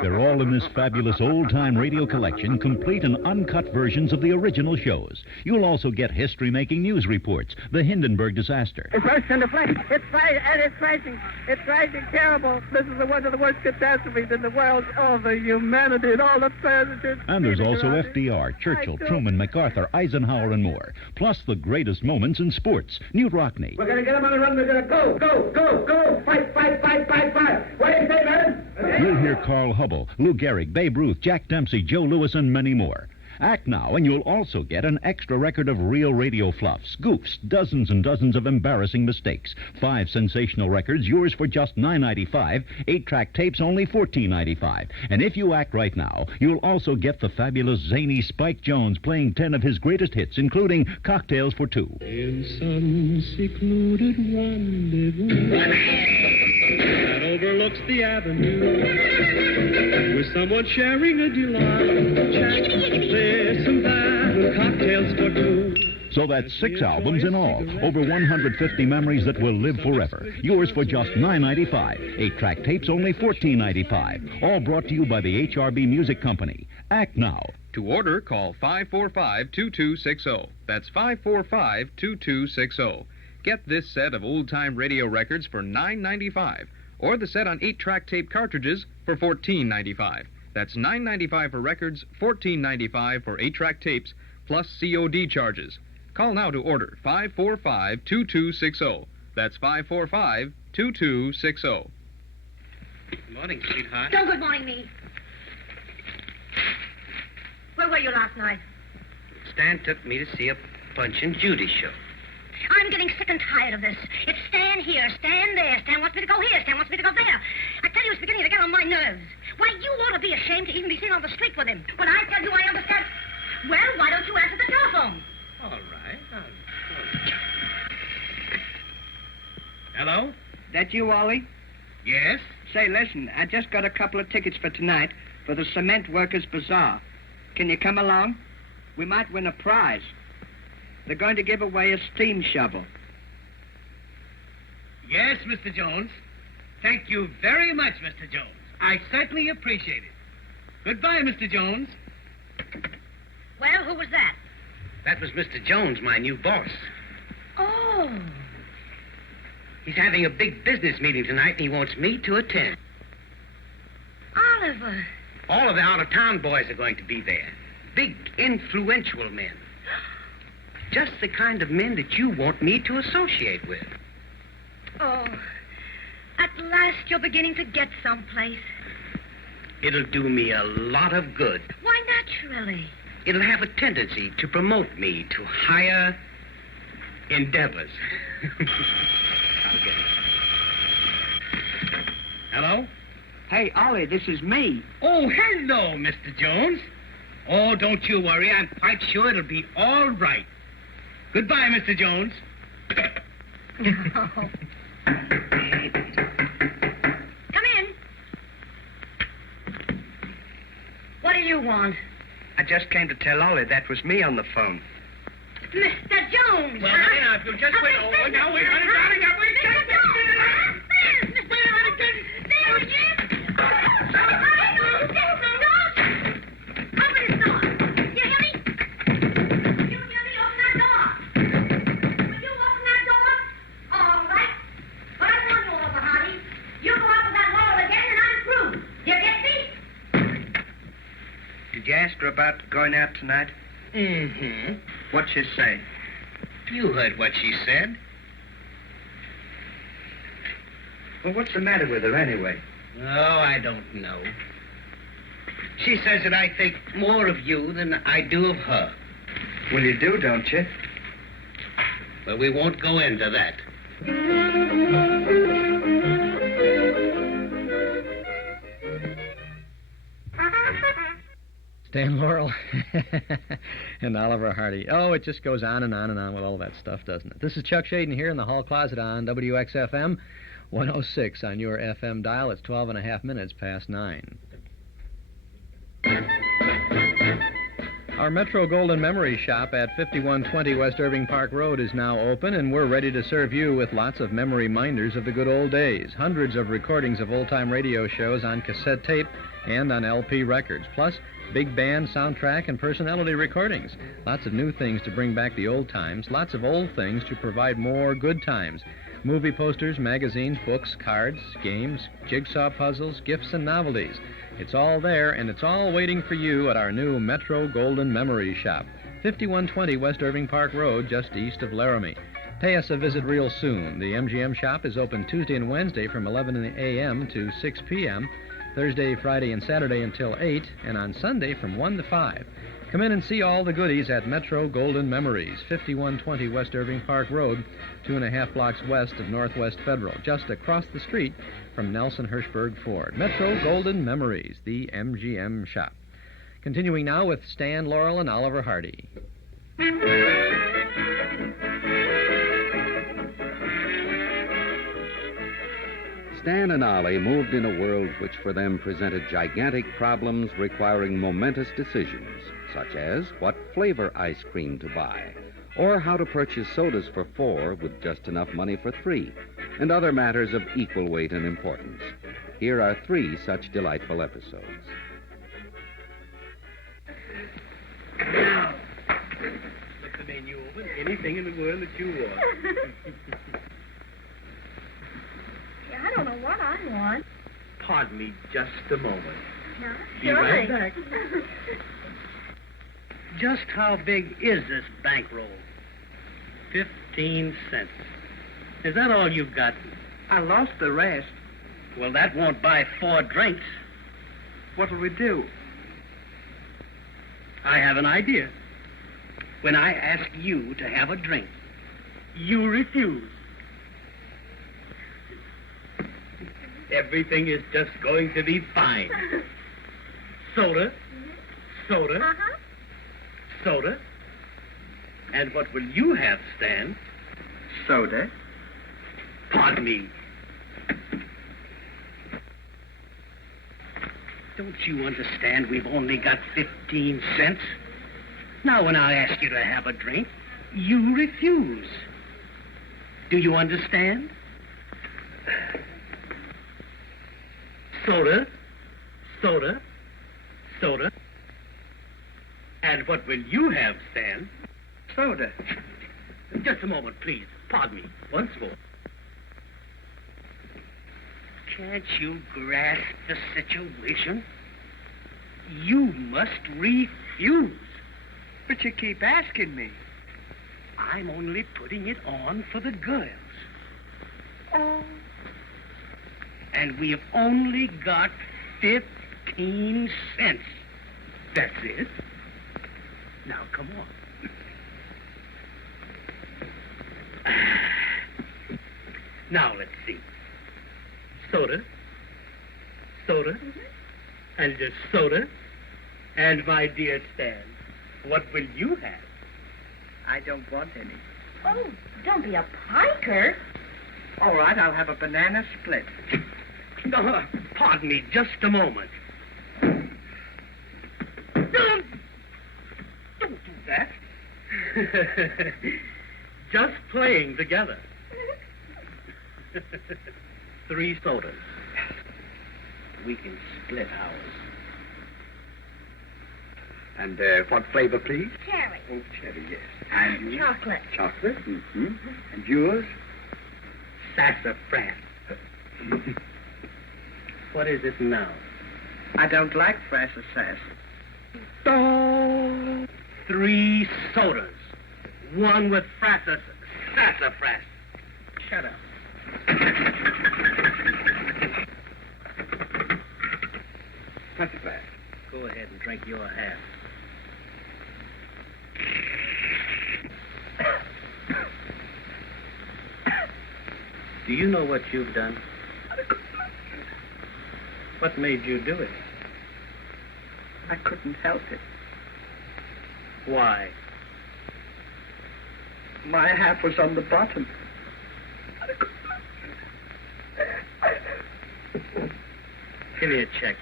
They're all in this fabulous old-time radio collection, complete and uncut versions of the original shows. You'll also get history-making news reports, the Hindenburg disaster. It burst into flames. It's rising terrible. This is one of the worst catastrophes in the world. All the humanity and all the presidents. And there's also FDR, Churchill, Truman, MacArthur, Eisenhower, and more. Plus the greatest moments in sports. Newt Rockney. We're going to get them on the run. We're going to go. Fight. What do you say, man? You'll hear Carl Hubble, Lou Gehrig, Babe Ruth, Jack Dempsey, Joe Louis, and many more. Act now, and you'll also get an extra record of real radio fluffs, goofs, dozens and dozens of embarrassing mistakes. 5 sensational records, yours for just $9.95. 8-track tapes, only $14.95. And if you act right now, you'll also get the fabulous zany Spike Jones playing 10 of his greatest hits, including Cocktails for Two. In some secluded rendezvous that overlooks the avenue, with someone sharing a delight, this and that, cocktails for two. So that's 6 albums in all, over 150 memories that will live forever. Yours for just $9.95. 8-track tapes, only $14.95. All brought to you by the HRB Music Company. Act now. To order, call 545-2260. That's 545-2260. Get this set of old-time radio records for $9.95, or the set on 8-track tape cartridges for $14.95. That's $9.95 for records, $14.95 for 8-track tapes, plus COD charges. Call now to order 545-2260. That's 545-2260. Good morning, sweetheart. Don't good morning me. Where were you last night? Stan took me to see a Punch and Judy show. I'm getting sick and tired of this. It's Stan here, Stan there. Stan wants me to go here, Stan wants me to go there. I tell you, it's beginning to get on my nerves. Why, you ought to be ashamed to even be seen on the street with him. When I tell you I understand... Well, why don't you answer the telephone? All right. Hello? That you, Ollie? Yes? Say, listen, I just got a couple of tickets for tonight for the Cement Workers' Bazaar. Can you come along? We might win a prize. They're going to give away a steam shovel. Yes, Mr. Jones. Thank you very much, Mr. Jones. I certainly appreciate it. Goodbye, Mr. Jones. Well, who was that? That was Mr. Jones, my new boss. Oh. He's having a big business meeting tonight, and he wants me to attend. Oliver. All of the out-of-town boys are going to be there. Big, influential men. Just the kind of men that you want me to associate with. Oh. At last you're beginning to get someplace. It'll do me a lot of good. Why, naturally. It'll have a tendency to promote me to higher endeavors. I'll get it. Hello? Hey, Ollie, this is me. Oh, hello, Mr. Jones. Oh, don't you worry. I'm quite sure it'll be all right. Goodbye, Mr. Jones. Come in. What do you want? I just came to tell Ollie that was me on the phone. Mr. Jones! Well, now, if you'll just wait. Oh, now, we're running down again. We're getting There he is! Open his door! You hear me? You hear me? Open that door! Will you open that door? All right. But I warn you, Oliver Hardy. You go up with that Laurel again, and I'm through. You get me? Did you ask her about going out tonight? Mm-hmm. What'd she say? You heard what she said. Well, what's the matter with her anyway? Oh, I don't know. She says that I think more of you than I do of her. Well, you do, don't you? But we won't go into that. Stan Laurel and Oliver Hardy. Oh, it just goes on and on and on with all that stuff, doesn't it? This is Chuck Shaden here in the hall closet on WXFM 106 on your FM dial. It's 12 and a half minutes past 9. Our Metro Golden Memory Shop at 5120 West Irving Park Road is now open, and we're ready to serve you with lots of memory minders of the good old days. Hundreds of recordings of old-time radio shows on cassette tape and on LP records, plus big band, soundtrack, and personality recordings. Lots of new things to bring back the old times, lots of old things to provide more good times. Movie posters, magazines, books, cards, games, jigsaw puzzles, gifts, and novelties. It's all there, and it's all waiting for you at our new Metro Golden Memory Shop, 5120 West Irving Park Road, just east of Laramie. Pay us a visit real soon. The MGM shop is open Tuesday and Wednesday from 11 a.m. to 6 p.m., Thursday, Friday, and Saturday until 8, and on Sunday from 1 to 5. Come in and see all the goodies at Metro Golden Memories, 5120 West Irving Park Road, 2.5 blocks west of Northwest Federal, just across the street from Nelson Hirschberg Ford. Metro Golden Memories, the MGM shop. Continuing now with Stan Laurel and Oliver Hardy. Stan and Ollie moved in a world which for them presented gigantic problems requiring momentous decisions, such as what flavor ice cream to buy, or how to purchase sodas for 4 with just enough money for 3, and other matters of equal weight and importance. Here are 3 such delightful episodes. Now, look the menu over. Anything in the world that you want. I don't know what I want. Pardon me just a moment. Yeah, Be right back. Just how big is this bankroll? 15 cents. Is that all you've got? I lost the rest. Well, that won't buy 4 drinks. What'll we do? I have an idea. When I ask you to have a drink, you refuse. Everything is just going to be fine. Soda, soda, soda. And what will you have, Stan? Soda. Pardon me. Don't you understand we've only got 15 cents? Now, when I ask you to have a drink, you refuse. Do you understand? Soda, soda, soda. And what will you have, Stan? Soda. Just a moment, please. Pardon me. Once more. Can't you grasp the situation? You must refuse. But you keep asking me. I'm only putting it on for the girls. Oh. And we have only got 15 cents. That's it. Now, come on. Now, let's see. Soda, soda, and just soda. And my dear Stan, what will you have? I don't want any. Oh, don't be a piker. All right, I'll have a banana split. No, pardon me, just a moment. Don't do that. Just playing together. 3 sodas. We can split ours. And what flavor, please? Cherry. Oh, cherry, yes. And Chocolate. chocolate. Mm-hmm. And yours? Sassafras. What is it now? I don't like sassafras. 3 sodas. 1 with sassafras. Shut up. Sassafras. Go ahead and drink your half. Do you know what you've done? What made you do it? I couldn't help it. Why? My half was on the bottom. Give me a check.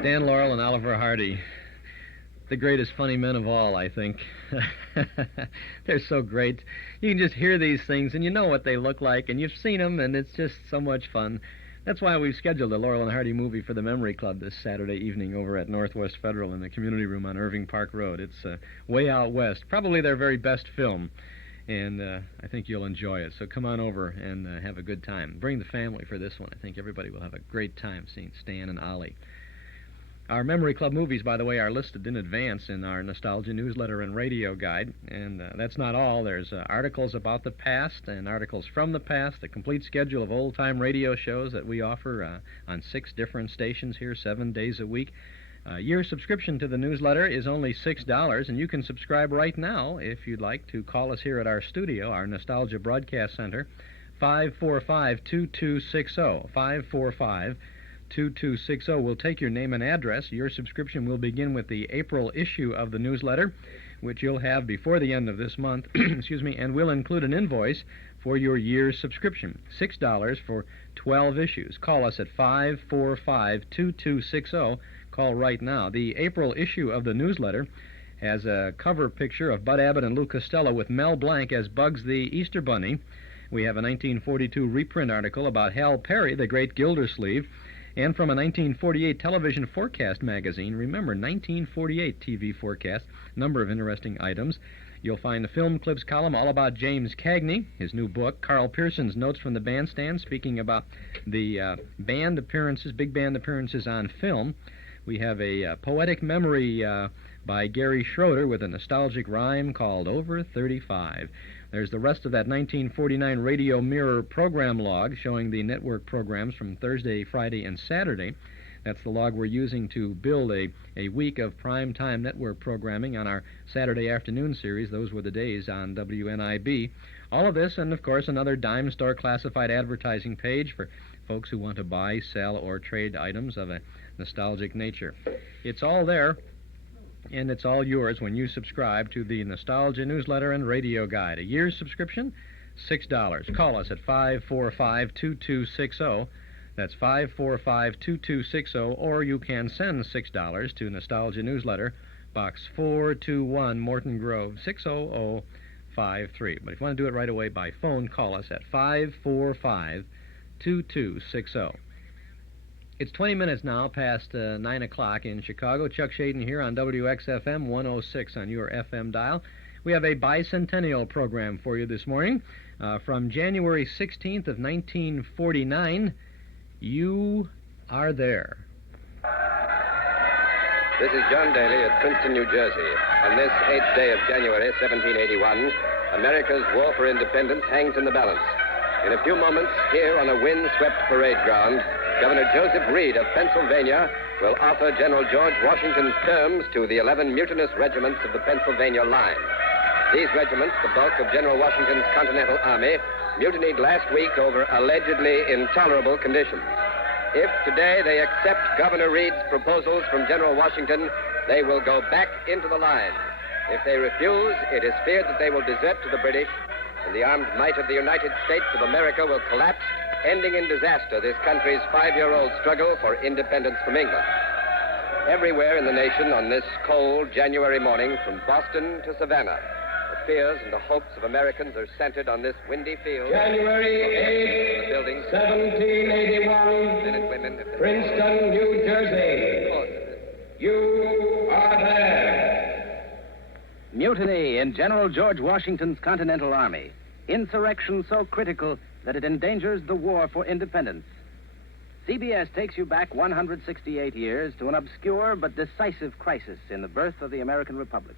Stan Laurel and Oliver Hardy. The greatest funny men of all, I think. They're so great. You can just hear these things, and you know what they look like, and you've seen them, and it's just so much fun. That's why we've scheduled a Laurel and Hardy movie for the Memory Club this Saturday evening over at Northwest Federal in the community room on Irving Park Road. It's way out west, probably their very best film, and I think you'll enjoy it. So come on over and have a good time. Bring the family for this one. I think everybody will have a great time seeing Stan and Ollie. Our Memory Club movies, by the way, are listed in advance in our Nostalgia newsletter and radio guide. And that's not all. There's articles about the past and articles from the past, a complete schedule of old-time radio shows that we offer on 6 different stations here, 7 days a week. Your subscription to the newsletter is only $6, and you can subscribe right now if you'd like to call us here at our studio, our Nostalgia Broadcast Center, 545-2260, 545-2260. We'll take your name and address. Your subscription will begin with the April issue of the newsletter, which you'll have before the end of this month, excuse me, and we'll include an invoice for your year's subscription, $6 for 12 issues. Call us at 545-2260. Call right now. The April issue of the newsletter has a cover picture of Bud Abbott and Lou Costello with Mel Blanc as Bugs the Easter Bunny. We have a 1942 reprint article about Hal Perry, the Great Gildersleeve, and from a 1948 television forecast magazine. Remember, 1948 TV forecast, number of interesting items. You'll find the film clips column all about James Cagney, his new book, Carl Pearson's notes from the bandstand, speaking about the band appearances, big band appearances on film. We have a poetic memory by Gary Schroeder with a nostalgic rhyme called Over 35. There's the rest of that 1949 Radio Mirror program log showing the network programs from Thursday, Friday, and Saturday. That's the log we're using to build a week of prime-time network programming on our Saturday afternoon series. Those were the days on WNIB. All of this, and of course another dime store classified advertising page for folks who want to buy, sell, or trade items of a nostalgic nature. It's all there, and it's all yours when you subscribe to the Nostalgia newsletter and radio guide. A year's subscription, $6. Call us at 545-2260. That's 545-2260, or you can send $6 to Nostalgia Newsletter, Box 421, Morton Grove, 60053. But if you want to do it right away by phone, call us at 545-2260. It's 20 minutes now past 9 o'clock in Chicago. Chuck Shaden here on WXFM 106 on your FM dial. We have a bicentennial program for you this morning. From January 16th of 1949, You Are There. This is John Daly at Princeton, New Jersey. On this 8th day of January, 1781, America's war for independence hangs in the balance. In a few moments, here on a wind-swept parade ground, Governor Joseph Reed of Pennsylvania will offer General George Washington's terms to the 11 mutinous regiments of the Pennsylvania line. These regiments, the bulk of General Washington's Continental Army, mutinied last week over allegedly intolerable conditions. If today they accept Governor Reed's proposals from General Washington, they will go back into the line. If they refuse, it is feared that they will desert to the British, and the armed might of the United States of America will collapse, ending in disaster this country's 5-year-old struggle for independence from England. Everywhere in the nation on this cold January morning, from Boston to Savannah, the fears and the hopes of Americans are centered on this windy field. January 8, 1781, men and women, Princeton, New Jersey. You are there. Mutiny in General George Washington's Continental Army. Insurrection so critical that it endangers the war for independence. CBS takes you back 168 years to an obscure but decisive crisis in the birth of the American Republic.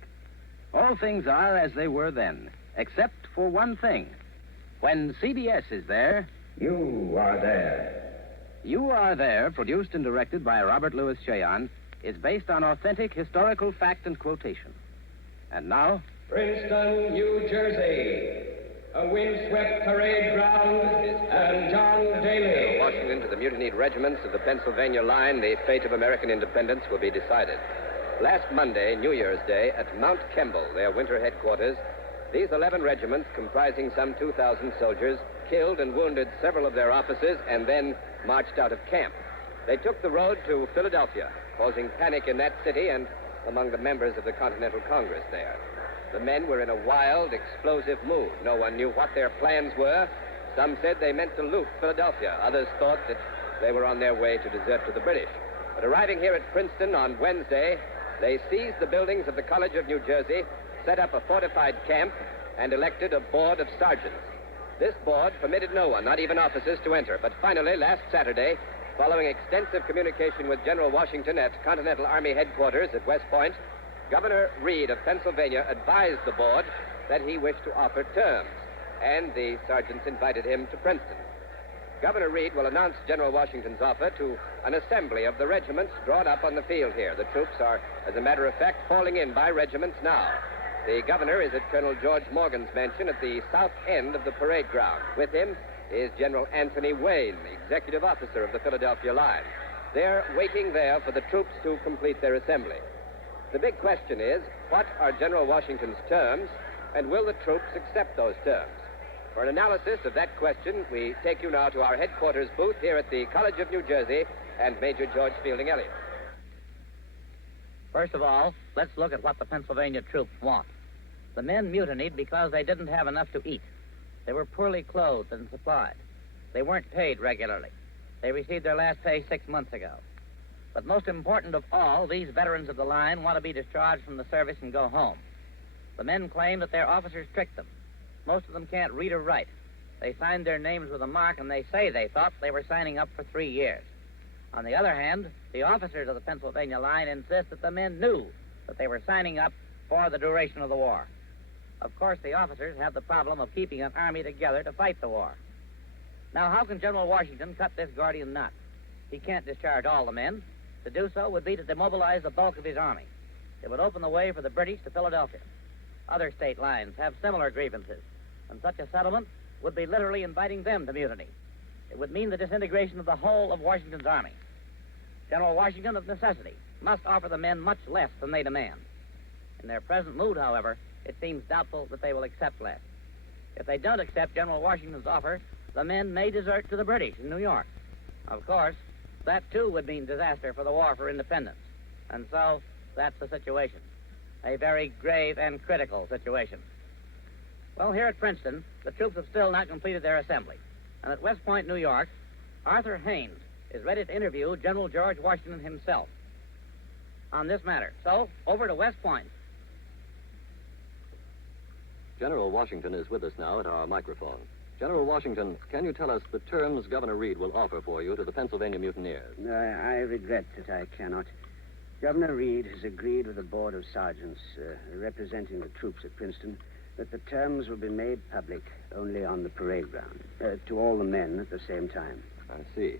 All things are as they were then, except for one thing. When CBS is there... You Are There. You Are There, produced and directed by Robert Louis Cheon, is based on authentic historical fact and quotation. And now... Princeton, New Jersey. A windswept parade ground, and John Daly. Washington to the mutinied regiments of the Pennsylvania line, the fate of American independence will be decided. Last Monday, New Year's Day, at Mount Kemble, their winter headquarters, these 11 regiments, comprising some 2,000 soldiers, killed and wounded several of their officers and then marched out of camp. They took the road to Philadelphia, causing panic in that city and among the members of the Continental Congress there. The men were in a wild, explosive mood. No one knew what their plans were. Some said they meant to loot Philadelphia. Others thought that they were on their way to desert to the British. But arriving here at Princeton on Wednesday, they seized the buildings of the College of New Jersey, set up a fortified camp, and elected a board of sergeants. This board permitted no one, not even officers, to enter. But finally, last Saturday, Following extensive communication with General Washington at Continental Army headquarters at West Point, Governor Reed of Pennsylvania advised the board that he wished to offer terms, and the sergeants invited him to Princeton. Governor Reed will announce General Washington's offer to an assembly of the regiments drawn up on the field here. The troops are, as a matter of fact, falling in by regiments now. The governor is at Colonel George Morgan's mansion at the south end of the parade ground. With him is General Anthony Wayne, executive officer of the Philadelphia line. They're waiting there for the troops to complete their assembly. The big question is, what are General Washington's terms, and will the troops accept those terms? For an analysis of that question, we take you now to our headquarters booth here at the College of New Jersey and Major George Fielding Elliott. First of all, let's look at what the Pennsylvania troops want. The men mutinied because they didn't have enough to eat. They were poorly clothed and supplied. They weren't paid regularly. They received their last pay 6 months ago. But most important of all, these veterans of the line want to be discharged from the service and go home. The men claim that their officers tricked them. Most of them can't read or write. They signed their names with a mark, and they say they thought they were signing up for 3 years. On the other hand, the officers of the Pennsylvania line insist that the men knew that they were signing up for the duration of the war. Of course, the officers have the problem of keeping an army together to fight the war. Now, how can General Washington cut this Gordian knot? He can't discharge all the men. To do so would be to demobilize the bulk of his army. It would open the way for the British to Philadelphia. Other state lines have similar grievances, and such a settlement would be literally inviting them to mutiny. It would mean the disintegration of the whole of Washington's army. General Washington, of necessity, must offer the men much less than they demand. In their present mood, however, it seems doubtful that they will accept less. If they don't accept General Washington's offer, the men may desert to the British in New York. Of course, that too would mean disaster for the war for independence. And so, that's the situation. A very grave and critical situation. Well, here at Princeton, the troops have still not completed their assembly. And at West Point, New York, Arthur Haynes is ready to interview General George Washington himself on this matter. So, over to West Point. General Washington is with us now at our microphone. General Washington, can you tell us the terms Governor Reed will offer for you to the Pennsylvania mutineers? I regret that I cannot. Governor Reed has agreed with the Board of Sergeants representing the troops at Princeton that the terms will be made public only on the parade ground, to all the men at the same time. I see.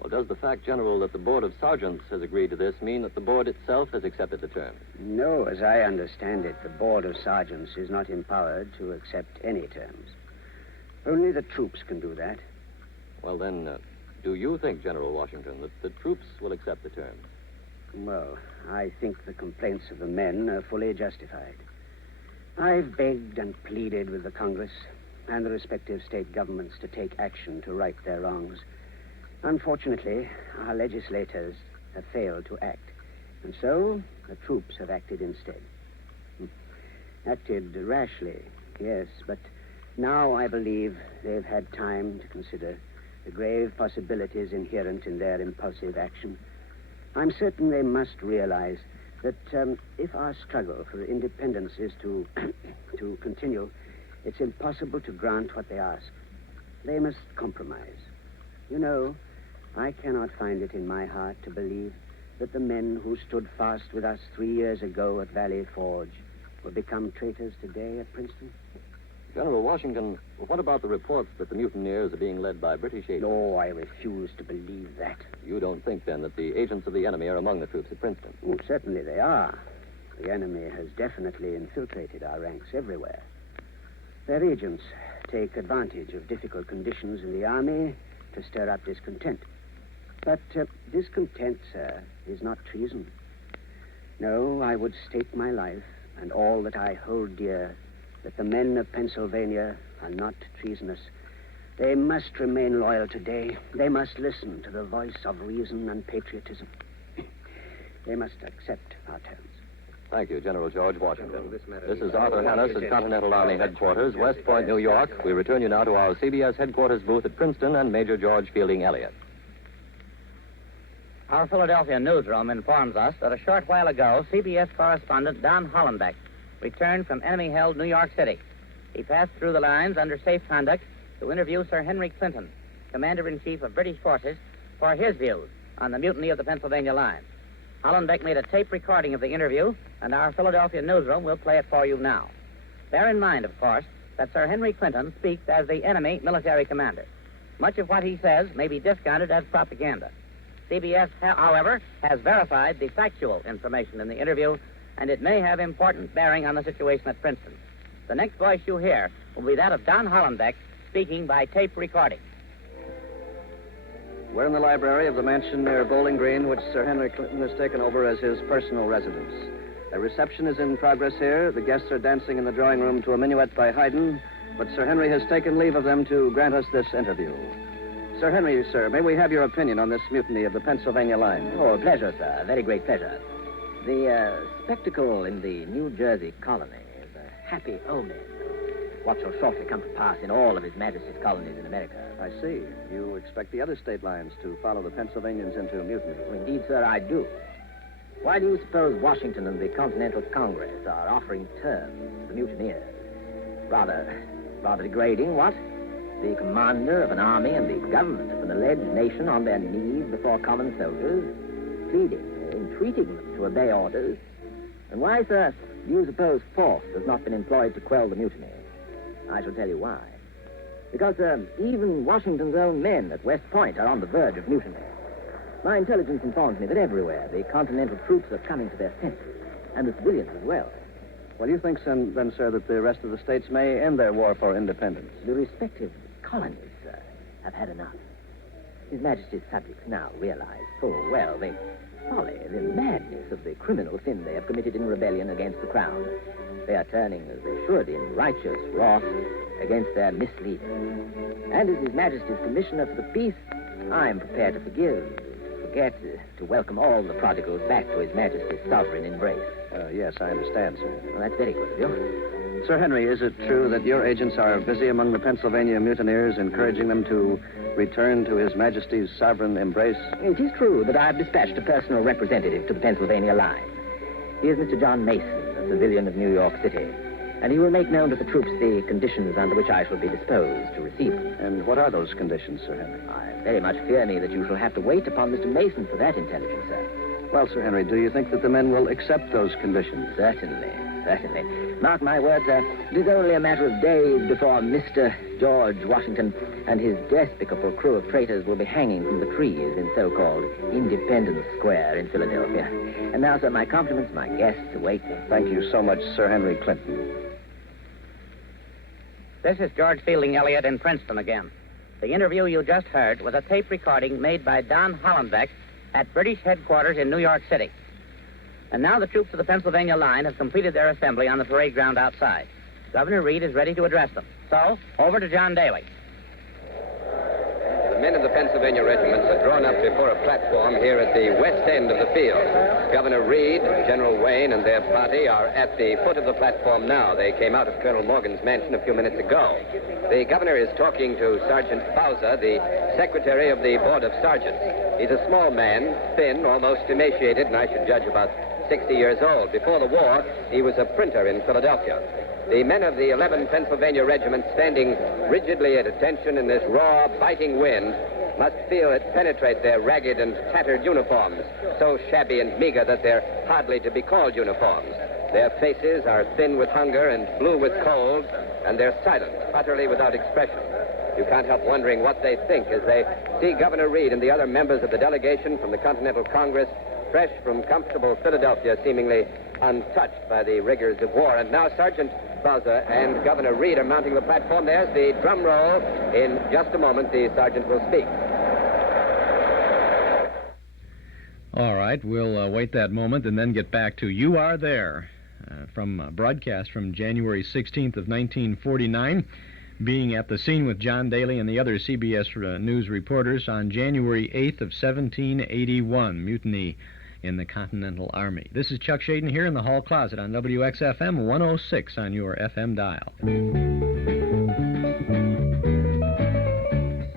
Well, does the fact, General, that the Board of Sergeants has agreed to this mean that the board itself has accepted the terms? No, as I understand it, the Board of Sergeants is not empowered to accept any terms. Only the troops can do that. Well, then, do you think, General Washington, that the troops will accept the terms? Well, I think the complaints of the men are fully justified. I've begged and pleaded with the Congress and the respective state governments to take action to right their wrongs. Unfortunately, our legislators have failed to act, and so the troops have acted instead. Acted rashly, yes, but now I believe they've had time to consider the grave possibilities inherent in their impulsive action. I'm certain they must realize that if our struggle for independence is to continue, it's impossible to grant what they ask. They must compromise. You know, I cannot find it in my heart to believe that the men who stood fast with us 3 years ago at Valley Forge will become traitors today at Princeton. General Washington, what about the reports that the mutineers are being led by British agents? No, I refuse to believe that. You don't think, then, that the agents of the enemy are among the troops at Princeton? Oh, certainly they are. The enemy has definitely infiltrated our ranks everywhere. Their agents take advantage of difficult conditions in the army to stir up discontent. But discontent, sir, is not treason. No, I would stake my life and all that I hold dear that the men of Pennsylvania are not treasonous. They must remain loyal today. They must listen to the voice of reason and patriotism. They must accept our terms. Thank you, General George Washington. This is Arthur Hannes at Continental Army Headquarters, West Point, New York. We return you now to our CBS Headquarters booth at Princeton and Major George Fielding Elliott. Our Philadelphia newsroom informs us that a short while ago, CBS correspondent Don Hollenbeck returned from enemy-held New York City. He passed through the lines under safe conduct to interview Sir Henry Clinton, Commander-in-Chief of British forces, for his views on the mutiny of the Pennsylvania line. Hollenbeck made a tape recording of the interview, and our Philadelphia newsroom will play it for you now. Bear in mind, of course, that Sir Henry Clinton speaks as the enemy military commander. Much of what he says may be discounted as propaganda. CBS, however, has verified the factual information in the interview, and it may have important bearing on the situation at Princeton. The next voice you hear will be that of Don Hollenbeck, speaking by tape recording. We're in the library of the mansion near Bowling Green, which Sir Henry Clinton has taken over as his personal residence. A reception is in progress here. The guests are dancing in the drawing room to a minuet by Haydn, but Sir Henry has taken leave of them to grant us this interview. Sir Henry, sir, may we have your opinion on this mutiny of the Pennsylvania line? Oh, pleasure, sir. Very great pleasure. The spectacle in the New Jersey colony is a happy omen of what shall shortly come to pass in all of His Majesty's colonies in America. I see. You expect the other state lines to follow the Pennsylvanians into mutiny? Oh, indeed, sir, I do. Why do you suppose Washington and the Continental Congress are offering terms to mutineers? Rather degrading, what? The commander of an army and the government of an alleged nation on their knees before common soldiers, pleading, entreating them to obey orders. And why, sir, do you suppose force has not been employed to quell the mutiny? I shall tell you why. Because, even Washington's own men at West Point are on the verge of mutiny. My intelligence informs me that everywhere the Continental troops are coming to their senses, and the civilians as well. Well, you think, then, sir, that the rest of the states may end their war for independence? The respective colonies, sir, have had enough. His Majesty's subjects now realize full well the folly, the madness of the criminal sin they have committed in rebellion against the Crown. They are turning, as they should, in righteous wrath against their misleaders. And as His Majesty's Commissioner for the Peace, I am prepared to forget to welcome all the prodigals back to His Majesty's sovereign embrace. Yes, I understand, sir. Well, that's very good of you. Sir Henry, is it true that your agents are busy among the Pennsylvania mutineers, encouraging them to return to His Majesty's sovereign embrace? It is true that I have dispatched a personal representative to the Pennsylvania line. He is Mr. John Mason, a civilian of New York City, and he will make known to the troops the conditions under which I shall be disposed to receive them. And what are those conditions, Sir Henry? I very much fear me that you shall have to wait upon Mr. Mason for that intelligence, sir. Well, Sir Henry, do you think that the men will accept those conditions? Certainly. Mark my words, sir, it is only a matter of days before Mr. George Washington and his despicable crew of traitors will be hanging from the trees in so-called Independence Square in Philadelphia. And now, sir, my compliments, my guests await me. Thank you so much, Sir Henry Clinton. This is George Fielding Eliot in Princeton again. The interview you just heard was a tape recording made by Don Hollenbeck at British headquarters in New York City. And now the troops of the Pennsylvania line have completed their assembly on the parade ground outside. Governor Reed is ready to address them. So, over to John Daly. The men of the Pennsylvania regiments are drawn up before a platform here at the west end of the field. Governor Reed, General Wayne, and their party are at the foot of the platform now. They came out of Colonel Morgan's mansion a few minutes ago. The governor is talking to Sergeant Bowser, the secretary of the Board of Sergeants. He's a small man, thin, almost emaciated, and I should judge about 60 years old. Before the war, he was a printer in Philadelphia. The men of the 11 Pennsylvania regiments, standing rigidly at attention in this raw, biting wind, must feel it penetrate their ragged and tattered uniforms, so shabby and meager that they're hardly to be called uniforms. Their faces are thin with hunger and blue with cold, and they're silent, utterly without expression. You can't help wondering what they think as they see Governor Reed and the other members of the delegation from the Continental Congress, fresh from comfortable Philadelphia, seemingly untouched by the rigors of war. And now Sergeant Bowser and Governor Reed are mounting the platform. There's the drum roll. In just a moment, the sergeant will speak. All right, we'll wait that moment and then get back to You Are There, from a broadcast from January 16th of 1949, being at the scene with John Daly and the other CBS News reporters on January 8th of 1781, mutiny in the Continental Army. This is Chuck Shaden here in the hall closet on WXFM 106 on your FM dial.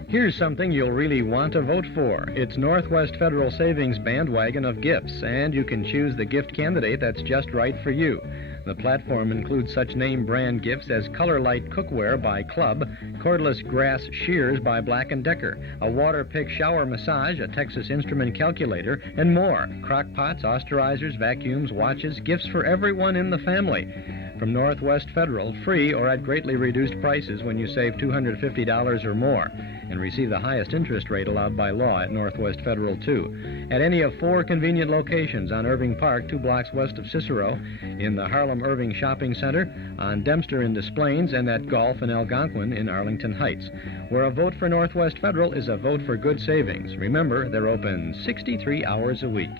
Here's something you'll really want to vote for. It's Northwest Federal Savings Bandwagon of Gifts, and you can choose the gift candidate that's just right for you. The platform includes such name brand gifts as Color Light Cookware by Club, cordless grass shears by Black & Decker, a water pick shower massage, a Texas Instrument calculator, and more. Crock pots, osterizers, vacuums, watches, gifts for everyone in the family. From Northwest Federal, free or at greatly reduced prices when you save $250 or more, and receive the highest interest rate allowed by law at Northwest Federal, too. At any of 4 convenient locations on Irving Park, 2 blocks west of Cicero, in the Harlem Irving Shopping Center, on Dempster in Des Plaines, and at Golf in Algonquin in Arlington Heights, where a vote for Northwest Federal is a vote for good savings. Remember, they're open 63 hours a week.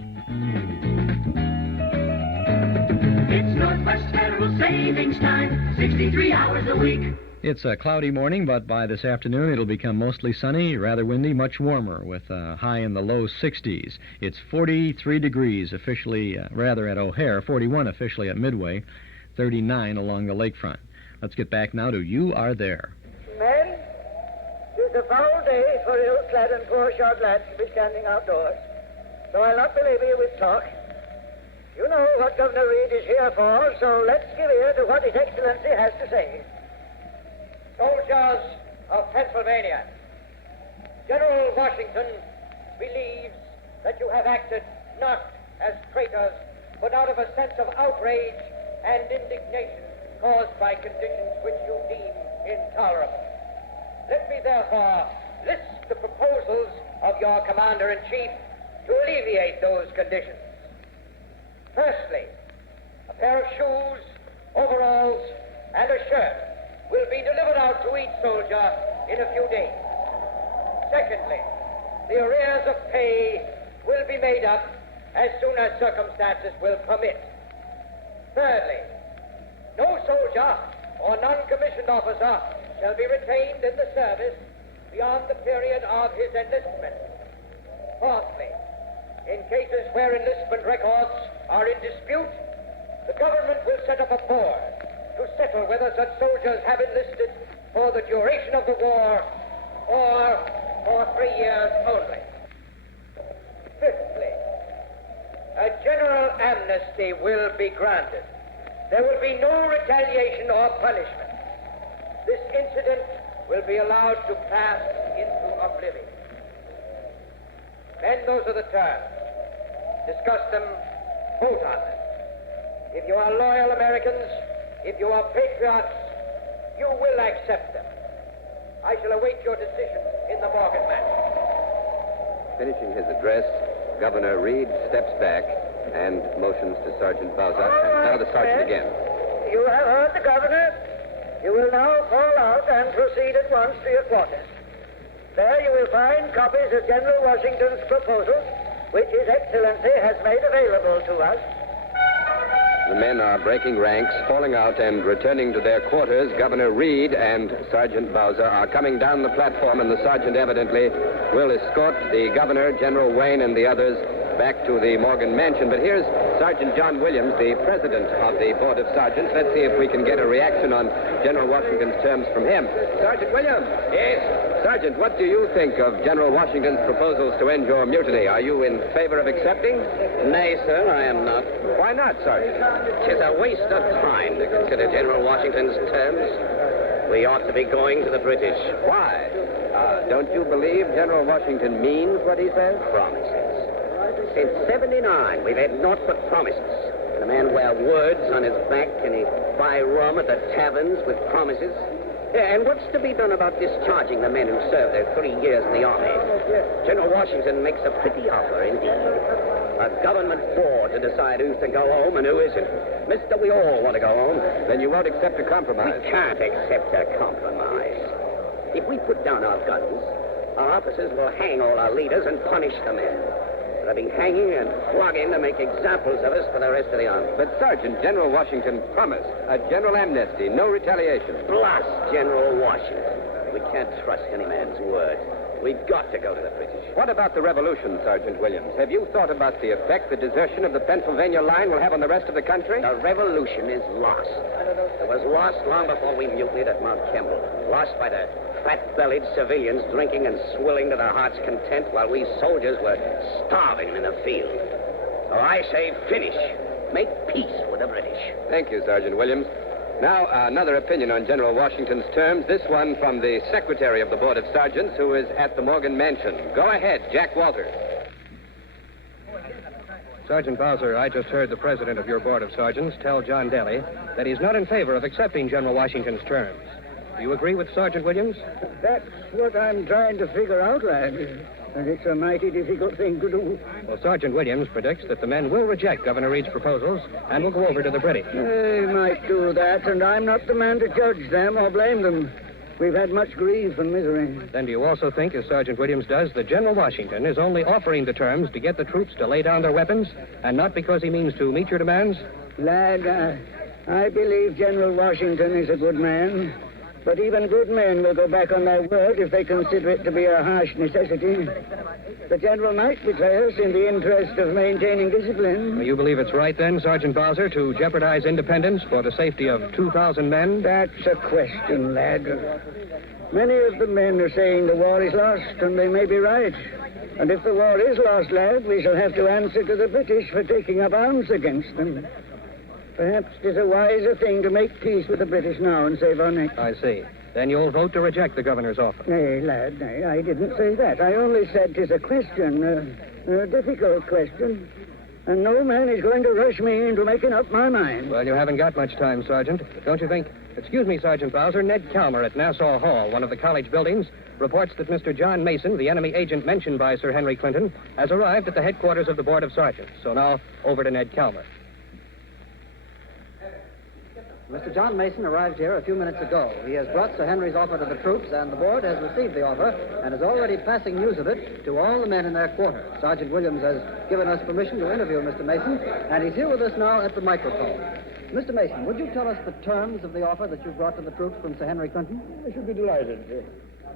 It's Northwest Federal Savings Time, 63 hours a week. It's a cloudy morning, but by this afternoon it'll become mostly sunny, rather windy, much warmer, with a high in the low 60s. It's 43 degrees officially, at O'Hare, 41 officially at Midway, 39 along the lakefront. Let's get back now to You Are There. Men, 'tis a foul day for ill-clad and poor shod lads to be standing outdoors. So I'll not belabor you with talk. You know what Governor Reed is here for, so let's give ear to what His Excellency has to say. Soldiers of Pennsylvania, General Washington believes that you have acted not as traitors, but out of a sense of outrage and indignation caused by conditions which you deem intolerable. Let me therefore list the proposals of your Commander-in-Chief to alleviate those conditions. Firstly, a pair of shoes, overalls, and a shirt will be delivered out to each soldier in a few days. Secondly, the arrears of pay will be made up as soon as circumstances will permit. Thirdly, no soldier or non-commissioned officer shall be retained in the service beyond the period of his enlistment. Fourthly, in cases where enlistment records are in dispute, the government will set up a board to settle whether such soldiers have enlisted for the duration of the war or for 3 years only. Fifthly, a general amnesty will be granted. There will be no retaliation or punishment. This incident will be allowed to pass into oblivion. Men, those are the terms. Discuss them, vote on them. If you are loyal Americans, if you are patriots, you will accept them. I shall await your decision in the Morgan matter. Finishing his address, Governor Reed steps back and motions to Sergeant Bowser. And now the sergeant again. You have heard the governor. You will now fall out and proceed at once to your quarters. There you will find copies of General Washington's proposals, which His Excellency has made available to us. The men are breaking ranks, falling out, and returning to their quarters. Governor Reed and Sergeant Bowser are coming down the platform, and the sergeant evidently will escort the governor, General Wayne, and the others back to the Morgan mansion. But here's Sergeant John Williams, the president of the Board of Sergeants. Let's see if we can get a reaction on General Washington's terms from him. Sergeant Williams. Yes? Sergeant, what do you think of General Washington's proposals to end your mutiny? Are you in favor of accepting? Nay, sir, I am not. Why not, Sergeant? 'Tis a waste of time to consider General Washington's terms. We ought to be going to the British. Why? Don't you believe General Washington means what he says? Promises. Since 79, we've had naught but promises. Can a man wear words on his back? Can he buy rum at the taverns with promises? And what's to be done about discharging the men who served their 3 years in the Army? General Washington makes a pretty offer indeed. A government board to decide who's to go home and who isn't. Mister, we all want to go home. Then you won't accept a compromise. We can't accept a compromise. If we put down our guns, our officers will hang all our leaders and punish the men. They'll be hanging and flogging to make examples of us for the rest of the army. But, Sergeant, General Washington promised a general amnesty, no retaliation. Blast General Washington. We can't trust any man's word. We've got to go to the British. What about the revolution, Sergeant Williams? Have you thought about the effect the desertion of the Pennsylvania line will have on the rest of the country? The revolution is lost. It was lost long before we mutinied at Mount Kimball. Lost by the fat-bellied civilians drinking and swilling to their heart's content while we soldiers were starving in the field. So I say finish. make peace with the British. Thank you, Sergeant Williams. Now, another opinion on General Washington's terms, this one from the Secretary of the Board of Sergeants, who is at the Morgan Mansion. Go ahead, Jack Walter. Sergeant Bowser, I just heard the president of your Board of Sergeants tell John Daly that he's not in favor of accepting General Washington's terms. Do you agree with Sergeant Williams? That's what I'm trying to figure out, lad. And it's a mighty difficult thing to do. Well, Sergeant Williams predicts that the men will reject Governor Reed's proposals and will go over to the British. They might do that, and I'm not the man to judge them or blame them. We've had much grief and misery. Then do you also think, as Sergeant Williams does, that General Washington is only offering the terms to get the troops to lay down their weapons, and not because he means to meet your demands? Lad, I believe General Washington is a good man. But even good men will go back on their word if they consider it to be a harsh necessity. The general might betray us in the interest of maintaining discipline. You believe it's right, then, Sergeant Bowser, to jeopardize independence for the safety of 2,000 men? That's a question, lad. Many of the men are saying the war is lost, and they may be right. And if the war is lost, lad, we shall have to answer to the British for taking up arms against them. Perhaps it is a wiser thing to make peace with the British now and save our necks. I see. Then you'll vote to reject the governor's offer. Nay, lad, nay, I didn't say that. I only said 'tis a question, a difficult question. And no man is going to rush me into making up my mind. Well, you haven't got much time, Sergeant. Don't you think? Excuse me, Sergeant Bowser. Ned Calmer at Nassau Hall, one of the college buildings, reports that Mr. John Mason, the enemy agent mentioned by Sir Henry Clinton, has arrived at the headquarters of the Board of Sergeants. So now, over to Ned Calmer. Mr. John Mason arrived here a few minutes ago. He has brought Sir Henry's offer to the troops, and the board has received the offer and is already passing news of it to all the men in their quarters. Sergeant Williams has given us permission to interview Mr. Mason, and he's here with us now at the microphone. Mr. Mason, would you tell us the terms of the offer that you brought to the troops from Sir Henry Clinton? I should be delighted.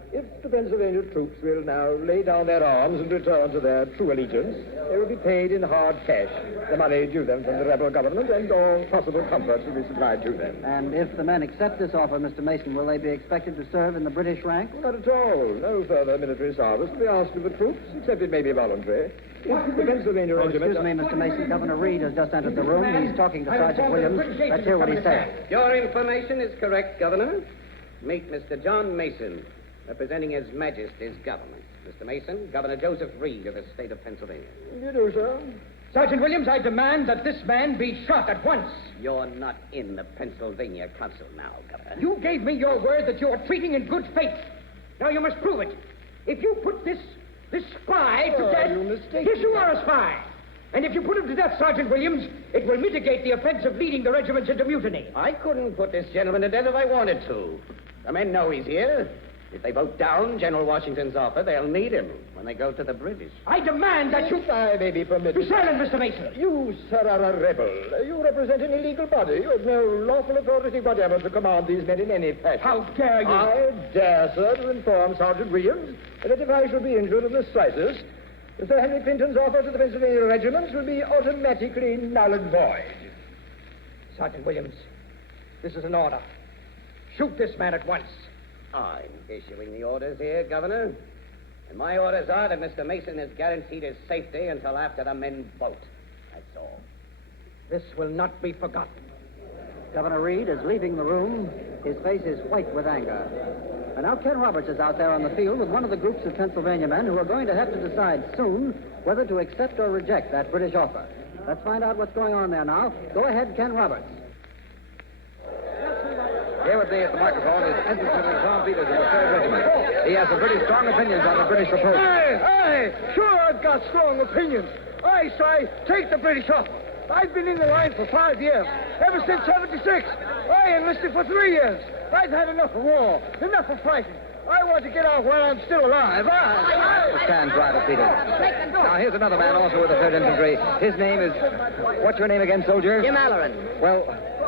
If the Pennsylvania troops will now lay down their arms and return to their true allegiance, they will be paid in hard cash, the money due them from the rebel government, and all possible comforts will be supplied to them. And if the men accept this offer, Mr. Mason, will they be expected to serve in the British rank? Not at all. No further military service will be asked of the troops, except it may be voluntary. If the Pennsylvania regiment... Excuse me, Mr. Mason. Governor Reed has just entered the room. He's talking to Sergeant Williams. Let's hear what he says. Your information is correct, Governor. Meet Mr. John Mason, representing His Majesty's government. Mr. Mason, Governor Joseph Reed of the state of Pennsylvania. You do, sir. Sergeant Williams, I demand that this man be shot at once. You're not in the Pennsylvania Council now, Governor. You gave me your word that you are treating in good faith. Now you must prove it. If you put this spy to death... You mistake. Yes, you are a spy. And if you put him to death, Sergeant Williams, it will mitigate the offense of leading the regiments into mutiny. I couldn't put this gentleman to death if I wanted to. The men know he's here. If they vote down General Washington's offer, they'll need him when they go to the British. I demand that you... I may be permitted... Be silent, Mr. Mason. You, sir, are a rebel. You represent an illegal body. You have no lawful authority whatever to command these men in any fashion. How dare you? I dare, sir, to inform Sergeant Williams that if I should be injured in the slightest, Sir Henry Clinton's offer to the Pennsylvania regiments will be automatically null and void. Sergeant Williams, this is an order. Shoot this man at once. I'm issuing the orders here, Governor. And my orders are that Mr. Mason is guaranteed his safety until after the men vote. That's all. This will not be forgotten. Governor Reed is leaving the room. His face is white with anger. And now Ken Roberts is out there on the field with one of the groups of Pennsylvania men who are going to have to decide soon whether to accept or reject that British offer. Let's find out what's going on there now. Go ahead, Ken Roberts. Here with me at the microphone is Ensign Tom Peters of the 3rd Regiment. He has some pretty strong opinions on the British proposal. Hey, sure I've got strong opinions. I say, take the British offer. I've been in the line for 5 years, ever since 76. I enlisted for 3 years. I've had enough of war, enough of fighting. I want to get out while I'm still alive. Stand, Private Peters. Now, here's another man also with the 3rd Infantry. His name is... What's your name again, soldier? Jim Halloran. Well,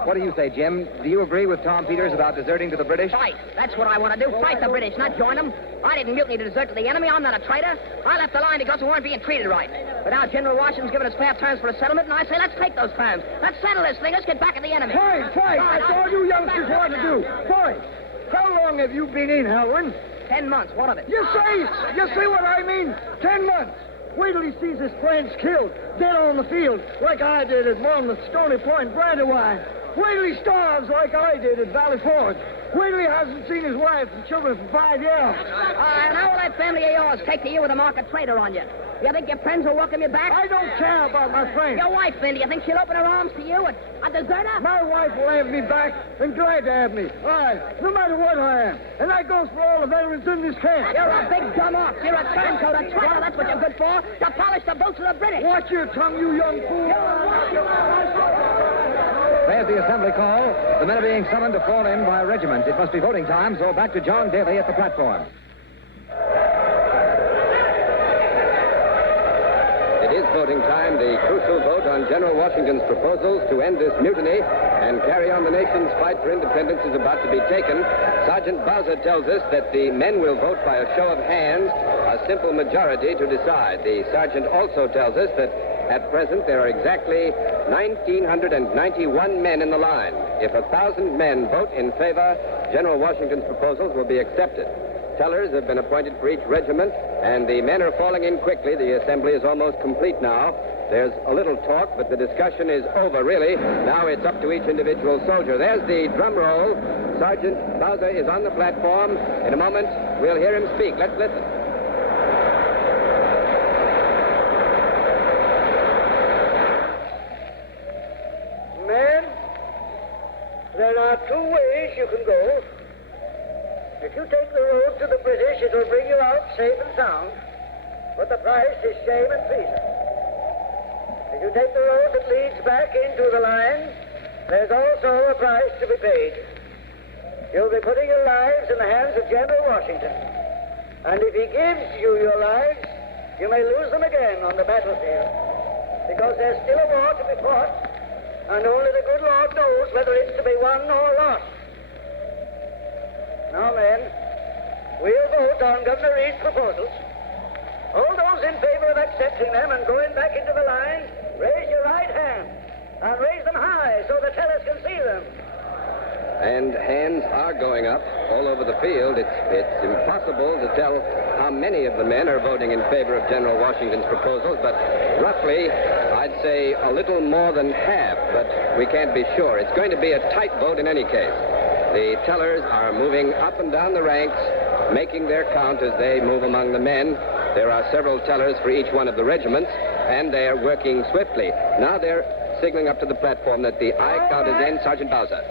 what do you say, Jim? Do you agree with Tom Peters about deserting to the British? Fight. That's what I want to do. Fight the British, not join them. I didn't mutiny to desert to the enemy. I'm not a traitor. I left the line because we weren't being treated right. But now General Washington's given us fair terms for a settlement, and I say let's take those terms. Let's settle this thing. Let's get back at the enemy. Fight. That's all you youngsters want to do. Fight. How long have you been in, Halloran? 10 months. What of it? You say what I mean. 10 months. Wait till he sees his friends killed, dead on the field, like I did at Monmouth, Stony Point, Brandywine. Wait till he starves like I did at Valley Forge. Wait till he hasn't seen his wife and children for 5 years. And how will that family of yours take to you with a market trader on you? You think your friends will welcome you back? I don't care about my friends. Your wife, then, do you think she'll open her arms to you, a deserter? My wife will have me back and glad to have me. Aye, no matter what I am. And that goes for all the veterans in this camp. You're a big dumb ox. You're a turncoat, a traitor. That's what you're good for. To polish the boots of the British. Watch your tongue, you young fool. There's the assembly call. The men are being summoned to fall in by regiment. It must be voting time, so back to John Daly at the platform. It is voting time, the crucial vote on General Washington's proposals to end this mutiny and carry on the nation's fight for independence is about to be taken. Sergeant Bowser tells us that the men will vote by a show of hands, a simple majority to decide. The sergeant also tells us that at present there are exactly 1,991 men in the line. If 1,000 men vote in favor, General Washington's proposals will be accepted. Tellers have been appointed for each regiment, and the men are falling in quickly. The assembly is almost complete now. There's a little talk, but the discussion is over, really. Now it's up to each individual soldier. There's the drum roll. Sergeant Bowser is on the platform. In a moment, we'll hear him speak. Let's listen. Men, there are 2 ways you can go. If you take the road to the British, it'll bring you out safe and sound. But the price is shame and treason. If you take the road that leads back into the line, there's also a price to be paid. You'll be putting your lives in the hands of General Washington. And if he gives you your lives, you may lose them again on the battlefield. Because there's still a war to be fought, and only the good Lord knows whether it's to be won or lost. Now, men, we'll vote on Governor Reed's proposals. All those in favor of accepting them and going back into the line, raise your right hand and raise them high so the tellers can see them. And hands are going up all over the field. It's impossible to tell how many of the men are voting in favor of General Washington's proposals, but roughly, I'd say a little more than half, but we can't be sure. It's going to be a tight vote in any case. The tellers are moving up and down the ranks, making their count as they move among the men. There are several tellers for each one of the regiments, and they are working swiftly. Now they're signaling up to the platform that the eye count is in. Sergeant Bowser.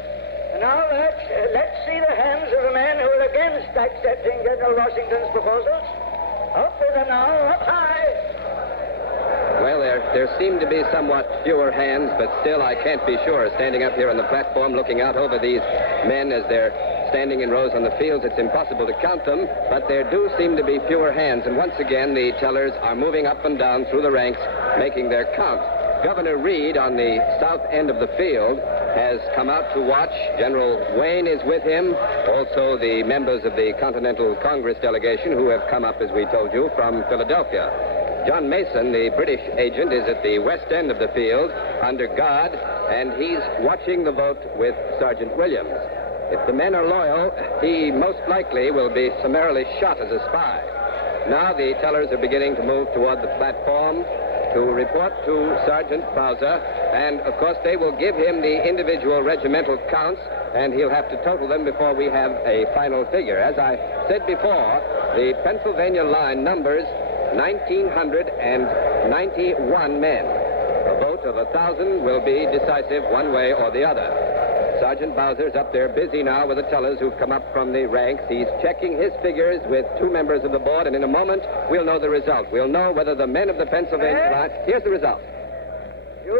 Now, let's see the hands of the men who are against accepting General Washington's proposals. Up with them now, up high. Well, there seem to be somewhat fewer hands, but still I can't be sure. Standing up here on the platform, looking out over these men as they're standing in rows on the fields, it's impossible to count them, but there do seem to be fewer hands. And once again, the tellers are moving up and down through the ranks, making their count. Governor Reed on the south end of the field has come out to watch. General Wayne is with him. Also, the members of the Continental Congress delegation who have come up, as we told you, from Philadelphia. John Mason, the British agent, is at the west end of the field under guard, and he's watching the vote with Sergeant Williams. If the men are loyal, he most likely will be summarily shot as a spy. Now the tellers are beginning to move toward the platform to report to Sergeant Bowser, and of course they will give him the individual regimental counts, and he'll have to total them before we have a final figure. As I said before, the Pennsylvania line numbers 1,991 men. A vote of 1,000 will be decisive one way or the other. Sergeant Bowser's up there busy now with the tellers who've come up from the ranks. He's checking his figures with 2 members of the board, and in a moment we'll know the result. We'll know whether the men of the Pennsylvania line... Here's the result. You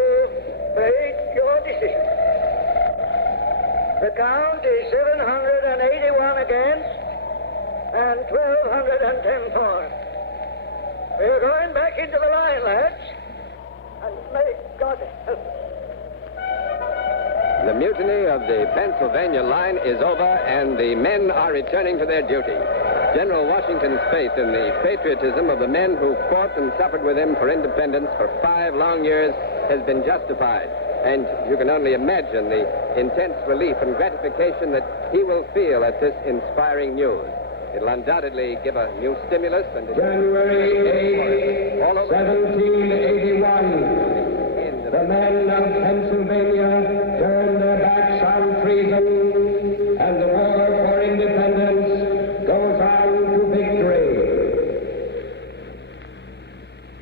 made your decision. The count is 781 against and 1,210 for. We're going back into the line, lads. And may God help us. The mutiny of the Pennsylvania line is over, and the men are returning to their duty. General Washington's faith in the patriotism of the men who fought and suffered with him for independence for 5 long years has been justified. And you can only imagine the intense relief and gratification that he will feel at this inspiring news. It'll undoubtedly give a new stimulus and... January 8, 1781, the men of Pennsylvania turned their backs on treason, and the war for independence goes on to victory.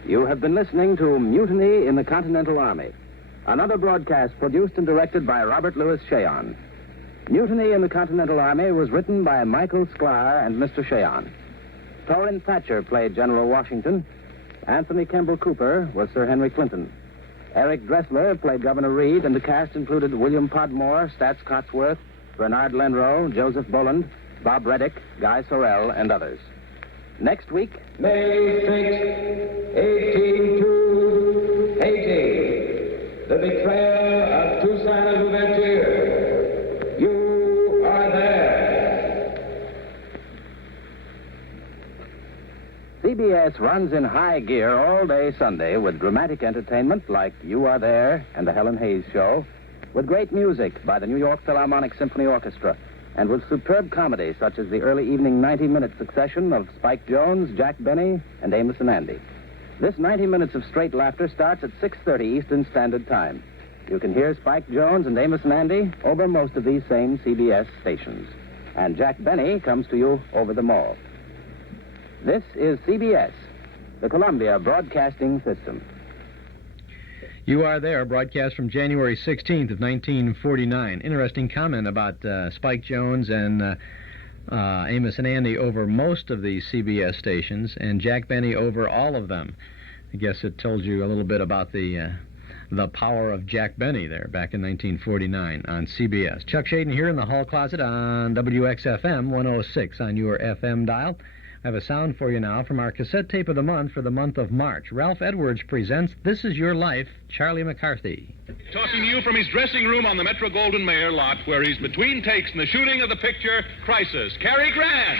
You have been listening to Mutiny in the Continental Army, another broadcast produced and directed by Robert Louis Cheon. Mutiny in the Continental Army was written by Michael Sklar and Mr. Cheon. Torrin Thatcher played General Washington. Anthony Kemble Cooper was Sir Henry Clinton. Eric Dressler played Governor Reed, and the cast included William Podmore, Stats Cotsworth, Bernard Lenrow, Joseph Boland, Bob Reddick, Guy Sorrell, and others. Next week... May 6, 1880, the betrayal of Toussaint Louverture. You are there. CBS runs in high gear all day Sunday with dramatic entertainment like You Are There and The Helen Hayes Show, with great music by the New York Philharmonic Symphony Orchestra, and with superb comedy such as the early evening 90-minute succession of Spike Jones, Jack Benny, and Amos and Andy. This 90 minutes of straight laughter starts at 6:30 Eastern Standard Time. You can hear Spike Jones and Amos and Andy over most of these same CBS stations. And Jack Benny comes to you over them all. This is CBS, the Columbia Broadcasting System. You Are There, broadcast from January 16th of 1949. Interesting comment about Spike Jones and Amos and Andy over most of the CBS stations, and Jack Benny over all of them. I guess it told you a little bit about the power of Jack Benny there back in 1949 on CBS. Chuck Shaden here in the hall closet on WXFM 106 on your FM dial. I have a sound for you now from our cassette tape of the month for the month of March. Ralph Edwards presents This Is Your Life, Charlie McCarthy. Talking to you from his dressing room on the Metro-Goldwyn-Mayer lot, where he's between takes in the shooting of the picture Crisis. Cary Grant!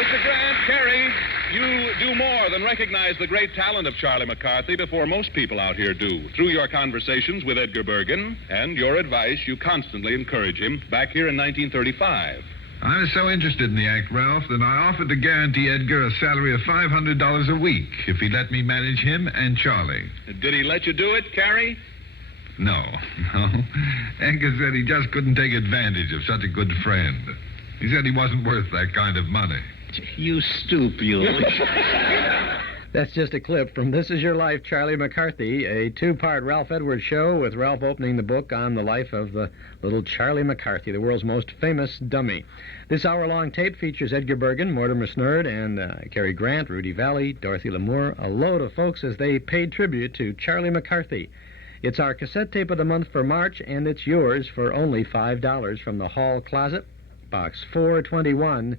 Mr. Grant, Cary, you do more than recognize the great talent of Charlie McCarthy before most people out here do. Through your conversations with Edgar Bergen and your advice, you constantly encourage him back here in 1935. I was so interested in the act, Ralph, that I offered to guarantee Edgar a salary of $500 a week if he'd let me manage him and Charlie. Did he let you do it, Cary? No. Edgar said he just couldn't take advantage of such a good friend. He said he wasn't worth that kind of money. You stoop, you. That's just a clip from This Is Your Life, Charlie McCarthy, a two-part Ralph Edwards show with Ralph opening the book on the life of the little Charlie McCarthy, the world's most famous dummy. This hour-long tape features Edgar Bergen, Mortimer Snerd, and Cary Grant, Rudy Valley, Dorothy Lamour, a load of folks as they paid tribute to Charlie McCarthy. It's our cassette tape of the month for March, and it's yours for only $5 from the Hall Closet, Box 421,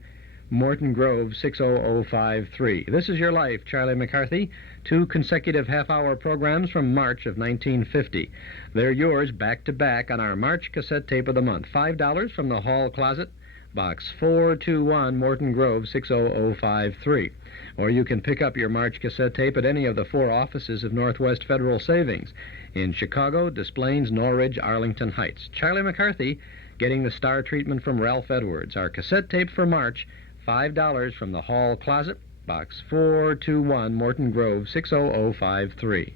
Morton Grove, 60053. This Is Your Life, Charlie McCarthy. 2 consecutive half-hour programs from March of 1950. They're yours back-to-back on our March cassette tape of the month. $5 from the Hall Closet, Box 421, Morton Grove, 60053. Or you can pick up your March cassette tape at any of the 4 offices of Northwest Federal Savings in Chicago, Des Plaines, Norridge, Arlington Heights. Charlie McCarthy getting the star treatment from Ralph Edwards. Our cassette tape for March, $5 from the Hall Closet, Box 421, Morton Grove, 60053.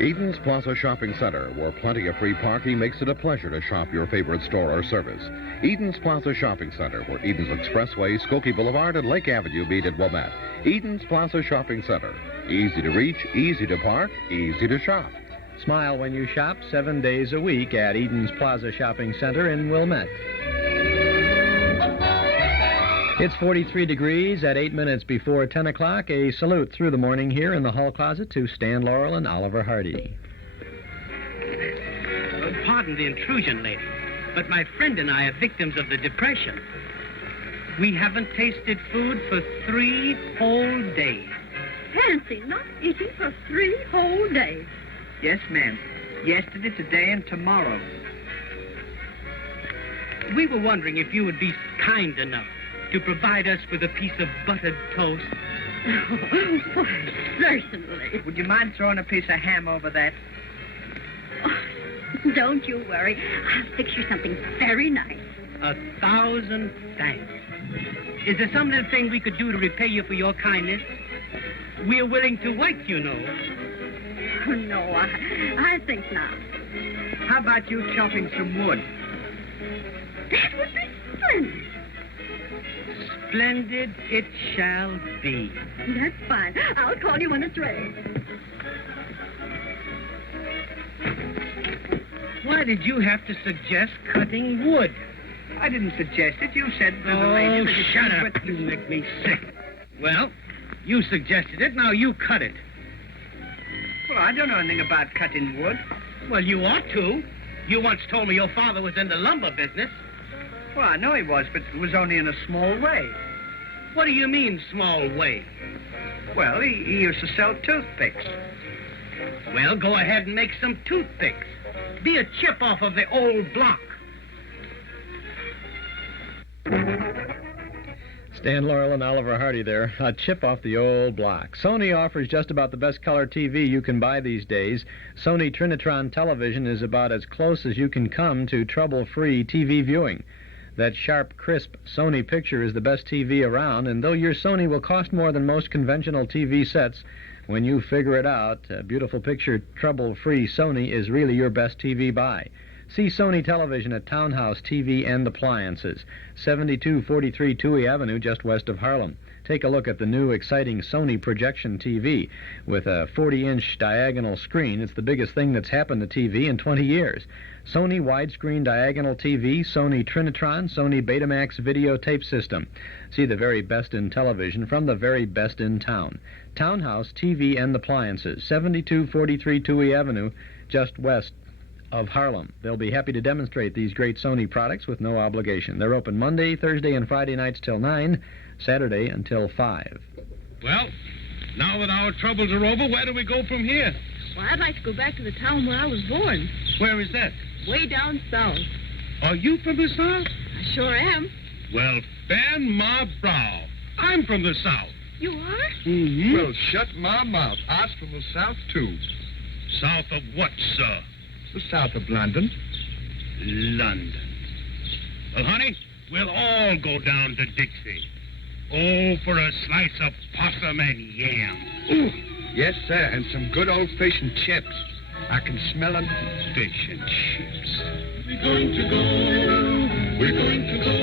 Eden's Plaza Shopping Center, where plenty of free parking makes it a pleasure to shop your favorite store or service. Eden's Plaza Shopping Center, where Eden's Expressway, Skokie Boulevard, and Lake Avenue meet at Wilmette. Eden's Plaza Shopping Center. Easy to reach, easy to park, easy to shop. Smile when you shop 7 days a week at Eden's Plaza Shopping Center in Wilmette. It's 43 degrees at 8 minutes before 10 o'clock. A salute through the morning here in the hall closet to Stan Laurel and Oliver Hardy. Pardon the intrusion, lady, but my friend and I are victims of the Depression. We haven't tasted food for 3 whole days. Fancy not eating for 3 whole days. Yes, ma'am. Yesterday, today, and tomorrow. We were wondering if you would be kind enough to provide us with a piece of buttered toast. Why, certainly. Would you mind throwing a piece of ham over that? Oh, Don't you worry. I'll fix you something very nice. 1,000 thanks. Is there some little thing we could do to repay you for your kindness? We're willing to wait, you know. Oh, no, I think not. How about you chopping some wood? That would be splendid. Splendid it shall be. That's fine. I'll call you when it's ready. Why did you have to suggest cutting wood? I didn't suggest it. You said to the lady that shut up. You make me sick. Well, you suggested it. Now you cut it. Well, I don't know anything about cutting wood. Well, you ought to. You once told me your father was in the lumber business. Well, I know he was, but it was only in a small way. What do you mean, small way? Well, he used to sell toothpicks. Well, go ahead and make some toothpicks. Be a chip off of the old block. Stan Laurel and Oliver Hardy there. A chip off the old block. Sony offers just about the best color TV you can buy these days. Sony Trinitron television is about as close as you can come to trouble-free TV viewing. That sharp, crisp Sony picture is the best TV around, and though your Sony will cost more than most conventional TV sets, when you figure it out, a beautiful picture, trouble-free Sony is really your best TV buy. See Sony Television at Townhouse TV and Appliances, 7243 Touhy Avenue, just west of Harlem. Take a look at the new, exciting Sony Projection TV with a 40-inch diagonal screen. It's the biggest thing that's happened to TV in 20 years. Sony Widescreen Diagonal TV, Sony Trinitron, Sony Betamax Videotape System. See the very best in television from the very best in town. Townhouse TV and Appliances, 7243 Touhy Avenue, just west of Harlem. They'll be happy to demonstrate these great Sony products with no obligation. They're open Monday, Thursday, and Friday nights till 9, Saturday until 5. Well, now that our troubles are over, where do we go from here? Well, I'd like to go back to the town where I was born. Where is that? Way down south. Are you from the South? I sure am. Well, fan my brow. I'm from the South. You are? Mm-hmm. Well, shut my mouth. I's from the South, too. South of what, sir? The south of London. London. Well, honey, we'll all go down to Dixie. Oh, for a slice of possum and yam. Ooh, yes, sir, and some good old-fashioned chips. I can smell them. Fish and chips. We're going to go, we're going to go,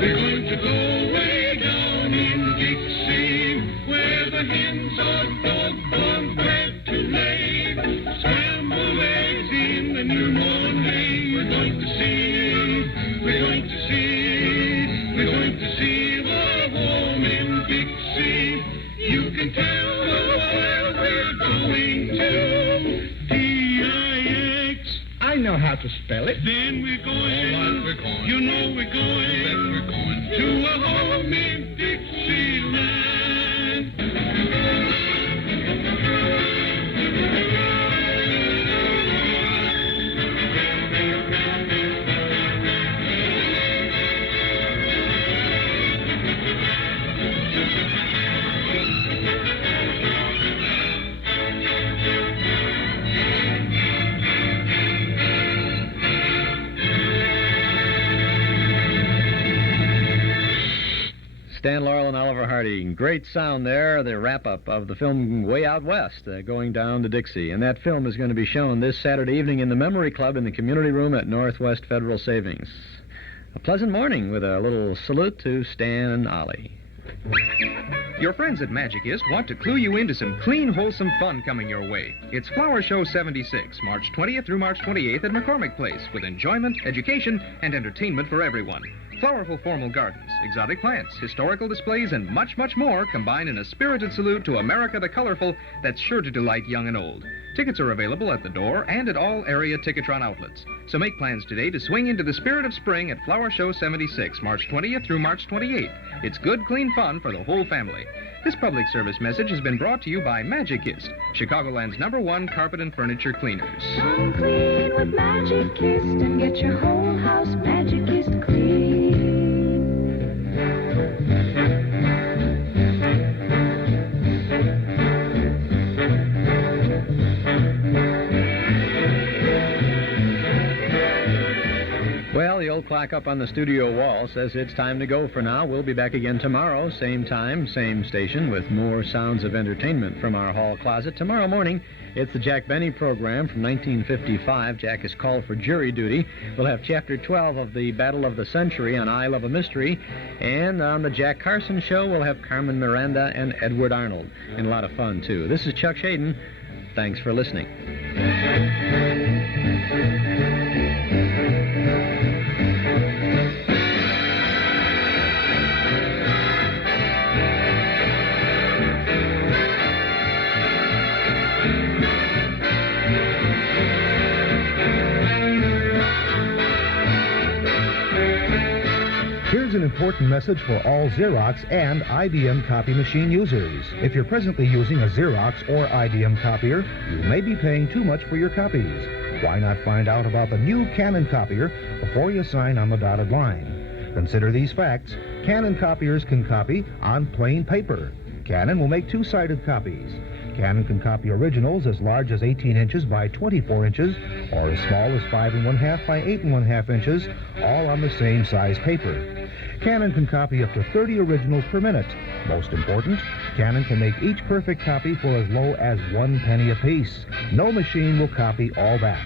we're going to go way down in Dixie, where the hens are doggone glad to lay, scrambled eggs in the new morning. We're going to see, we're going to see, we're going to see the home in Dixie. You can tell the world we're going to D-I-X. I know how to spell it. Then we're going, All right, we're going. you know we're going, Then we're going. to a home in Dixieland. Stan Laurel and Oliver Hardy. Great sound there, the wrap-up of the film Way Out West, going down to Dixie. And that film is going to be shown this Saturday evening in the Memory Club in the community room at Northwest Federal Savings. A pleasant morning with a little salute to Stan and Ollie. Your friends at Magicist want to clue you into some clean, wholesome fun coming your way. It's Flower Show 76, March 20th through March 28th at McCormick Place, with enjoyment, education, and entertainment for everyone. Flowerful formal gardens, exotic plants, historical displays, and much, much more combined in a spirited salute to America the Colorful that's sure to delight young and old. Tickets are available at the door and at all area Ticketron outlets. So make plans today to swing into the spirit of spring at Flower Show 76, March 20th through March 28th. It's good, clean fun for the whole family. This public service message has been brought to you by Magicist, Chicagoland's #1 carpet and furniture cleaners. Come clean with Magicist and get your whole house Magicist clean. old clock up on the studio wall says it's time to go for now. We'll be back again tomorrow, same time, same station, with more sounds of entertainment from our hall closet. Tomorrow morning, it's the Jack Benny program from 1955. Jack is called for jury duty. We'll have Chapter 12 of the Battle of the Century on I Love a Mystery. And on the Jack Carson Show, we'll have Carmen Miranda and Edward Arnold. And a lot of fun, too. This is Chuck Shaden. Thanks for listening. Here's an important message for all Xerox and IBM copy machine users. If you're presently using a Xerox or IBM copier, you may be paying too much for your copies. Why not find out about the new Canon copier before you sign on the dotted line? Consider these facts. Canon copiers can copy on plain paper. Canon will make two-sided copies. Canon can copy originals as large as 18 inches by 24 inches or as small as 5 1/2 by 8 1/2 inches, all on the same size paper. Canon can copy up to 30 originals per minute. Most important, Canon can make each perfect copy for as low as 1 penny apiece. No machine will copy all that.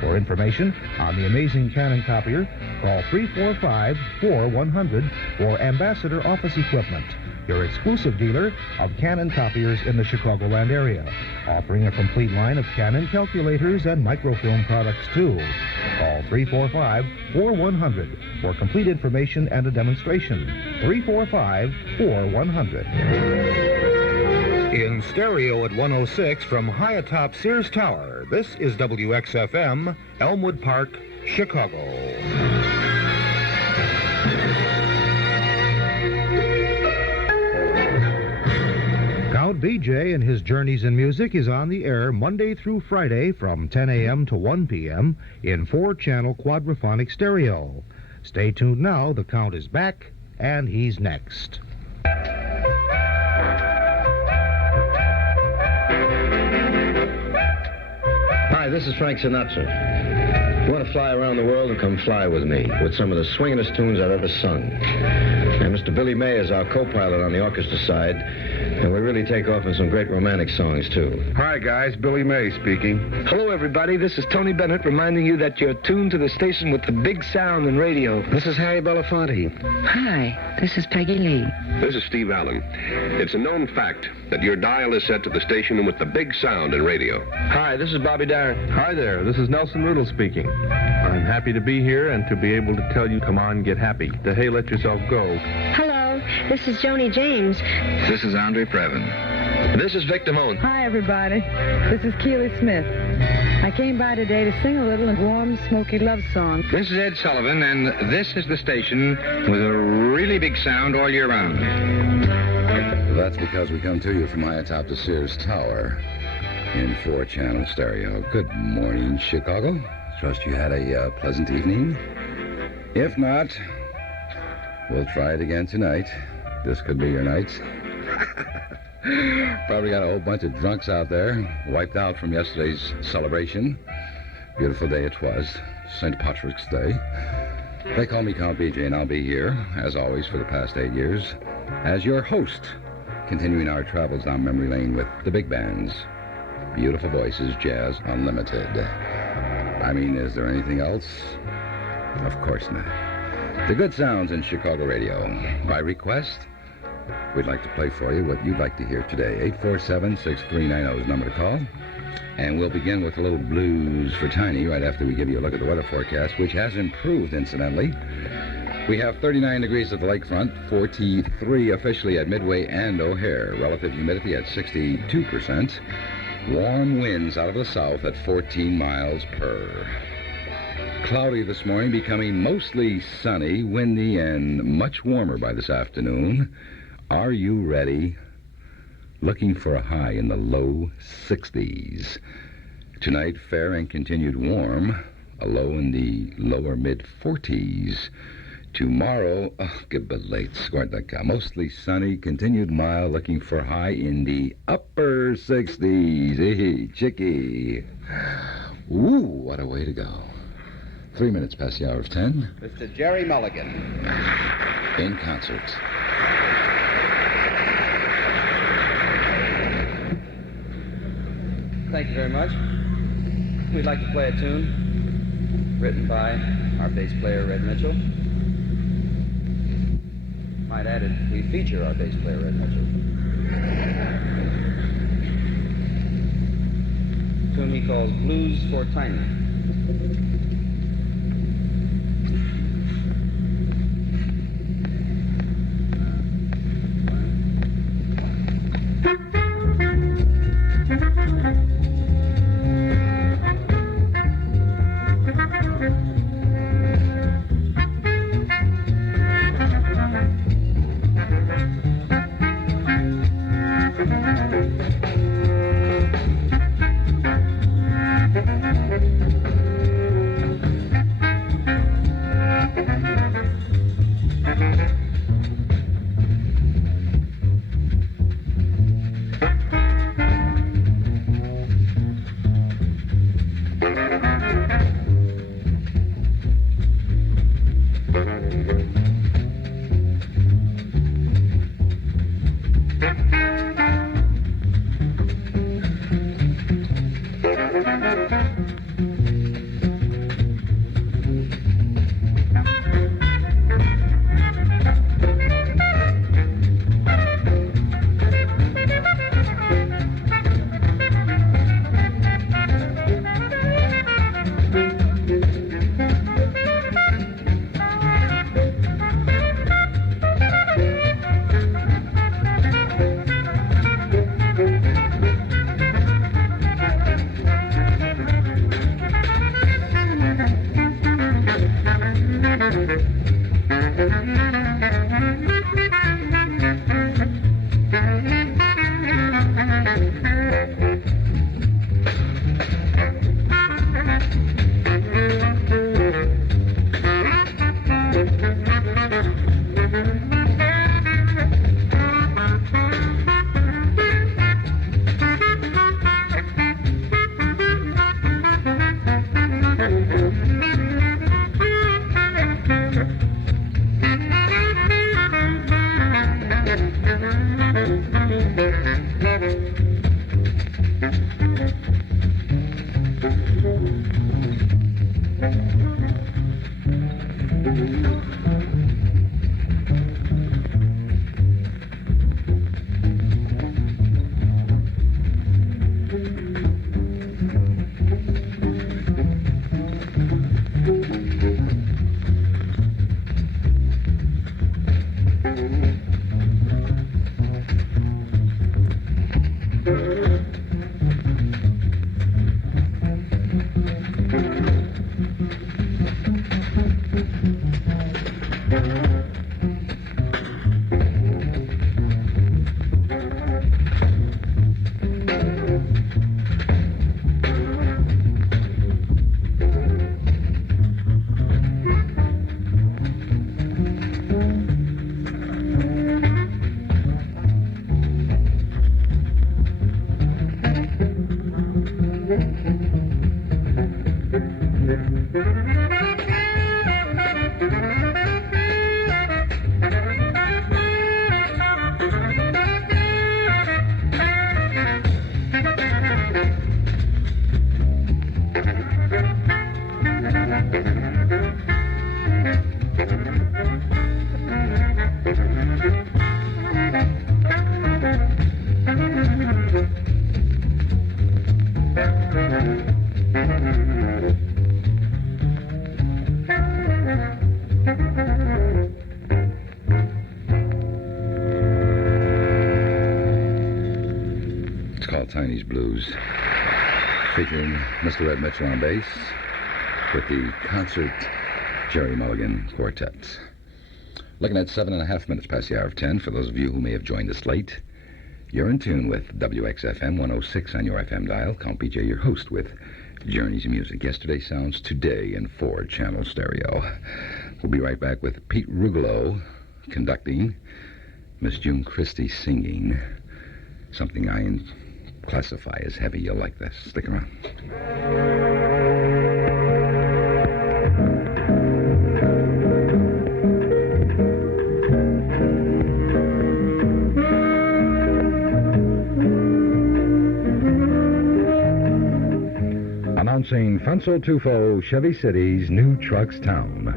For information on the amazing Canon copier, call 345-4100 for Ambassador Office Equipment, your exclusive dealer of Canon copiers in the Chicagoland area, offering a complete line of Canon calculators and microfilm products, too. Call 345-4100 for complete information and a demonstration. 345-4100. In stereo at 106 from high atop Sears Tower, this is WXFM, Elmwood Park, Chicago. Count BJ and his Journeys in Music is on the air Monday through Friday from 10 a.m. to 1 p.m. in 4-channel quadraphonic stereo. Stay tuned now. The Count is back, and he's next. Hi, this is Frank Sinatra. You want to fly around the world and come fly with me with some of the swingin'est tunes I've ever sung. And Mr. Billy May is our co-pilot on the orchestra side, and we really take off in some great romantic songs, too. Hi, guys. Billy May speaking. Hello, everybody. This is Tony Bennett reminding you that you're tuned to the station with the big sound in radio. This is Harry Belafonte. Hi, this is Peggy Lee. This is Steve Allen. It's a known fact that your dial is set to the station with the big sound in radio. Hi, this is Bobby Darin. Hi there. This is Nelson Riddle speaking. I'm happy to be here and to be able to tell you, come on, get happy. To hey, let yourself go. Hello, this is Joni James. This is Andre Previn. This is Vic Damone. Hi, everybody. This is Keely Smith. I came by today to sing a little warm, smoky love song. This is Ed Sullivan, and this is the station with a really big sound all year round. That's because we come to you from high atop the Sears Tower in 4-channel stereo. Good morning, Chicago. Trust you had a pleasant evening. If not, we'll try it again tonight. This could be your night. Probably got a whole bunch of drunks out there, wiped out from yesterday's celebration. Beautiful day it was, St. Patrick's Day. They call me Count BJ, and I'll be here, as always, for the past 8 years, as your host, continuing our travels down memory lane with the big bands. Beautiful voices, Jazz Unlimited. I mean, is there anything else? Of course not. The good sounds in Chicago radio. By request, we'd like to play for you what you'd like to hear today. 847-6390 is the number to call. And we'll begin with a little blues for Tiny right after we give you a look at the weather forecast, which has improved, incidentally. We have 39 degrees at the lakefront, 43 officially at Midway and O'Hare. Relative humidity at 62%. Warm winds out of the south at 14 miles per. Cloudy this morning, becoming mostly sunny, windy, and much warmer by this afternoon. Are you ready? Looking for a high in the low 60s. Tonight, fair and continued warm, a low in the lower mid-40s. Tomorrow, mostly sunny, continued mild, looking for high in the upper 60s. Hey, chicky. Ooh, what a way to go. 3 minutes past the hour of 10. Mr. Jerry Mulligan. In concert. Thank you very much. We'd like to play a tune written by our bass player, Red Mitchell. Might add it, we feature our bass player, Red Mitchell. A tune he calls Blues for Tiny. Tiny's Blues, featuring Mr. Red Mitchell on bass with the concert Jerry Mulligan Quartet. Looking at 7.5 minutes past the hour of 10. For those of you who may have joined us late, you're in tune with WXFM 106 on your FM dial. Count BJ, your host with Journey's Music. Yesterday sounds today in 4-channel stereo. We'll be right back with Pete Rugolo conducting, Miss June Christie singing, something I classify as heavy. You'll like this. Stick around. Tunsil Tufo Chevy City's New Trucks Town.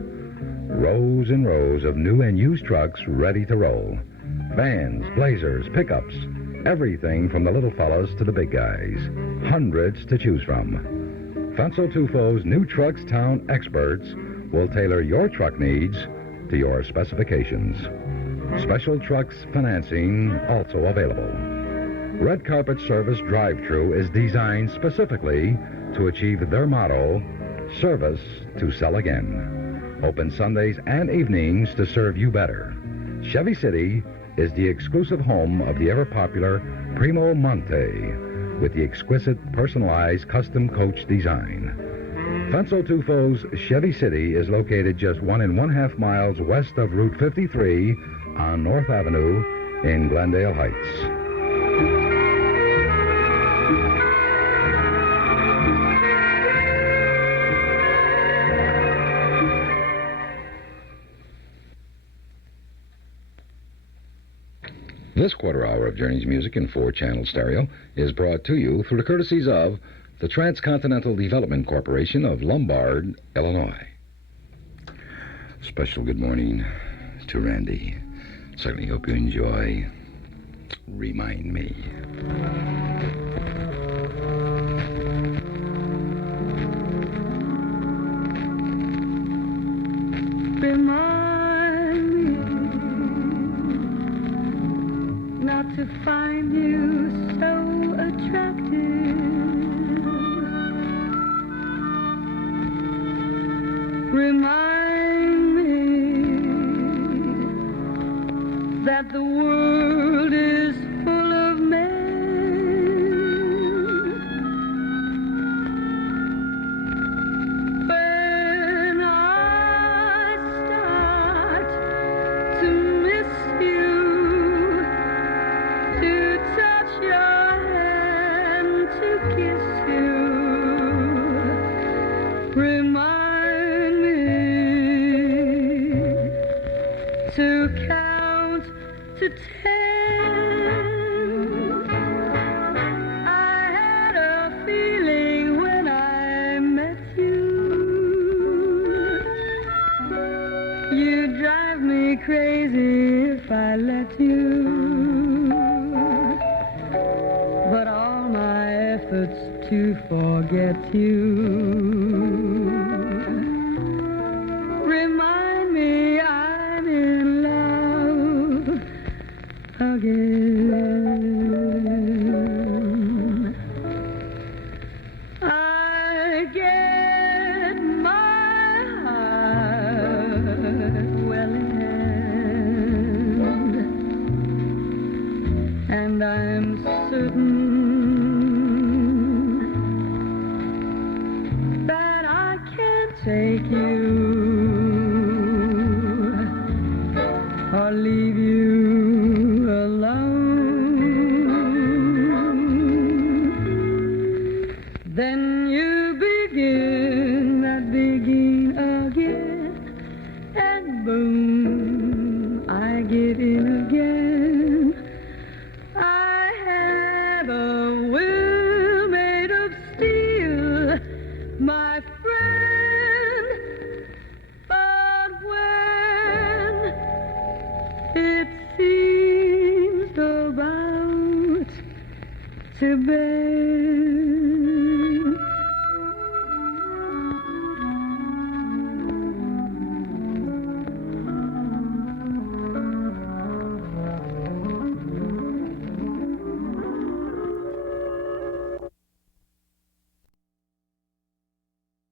Rows and rows of new and used trucks ready to roll. Vans, blazers, pickups, everything from the little fellas to the big guys. Hundreds to choose from. Tunsil Tufo's New Trucks Town experts will tailor your truck needs to your specifications. Special trucks financing also available. Red Carpet Service Drive-Thru is designed specifically to achieve their motto, service to sell again. Open Sundays and evenings to serve you better. Chevy City is the exclusive home of the ever-popular Primo Monte with the exquisite personalized custom coach design. Tunsil Tufo's Chevy City is located just 1.5 miles west of Route 53 on North Avenue in Glendale Heights. This quarter hour of Journey's music in 4-channel stereo is brought to you through the courtesies of the Transcontinental Development Corporation of Lombard, Illinois. Special good morning to Randy. Certainly hope you enjoy Remind Me. Remind me not to find you so attractive. Remind me that the world is full of men. When I start to miss you, to touch your hand, to kiss you, remind me to count to 10. I had a feeling when I met you. You'd drive me crazy if I let you. But all my efforts to forget you remind me I'm in love again. I get my heart well in hand, and I'm certain that I can't take you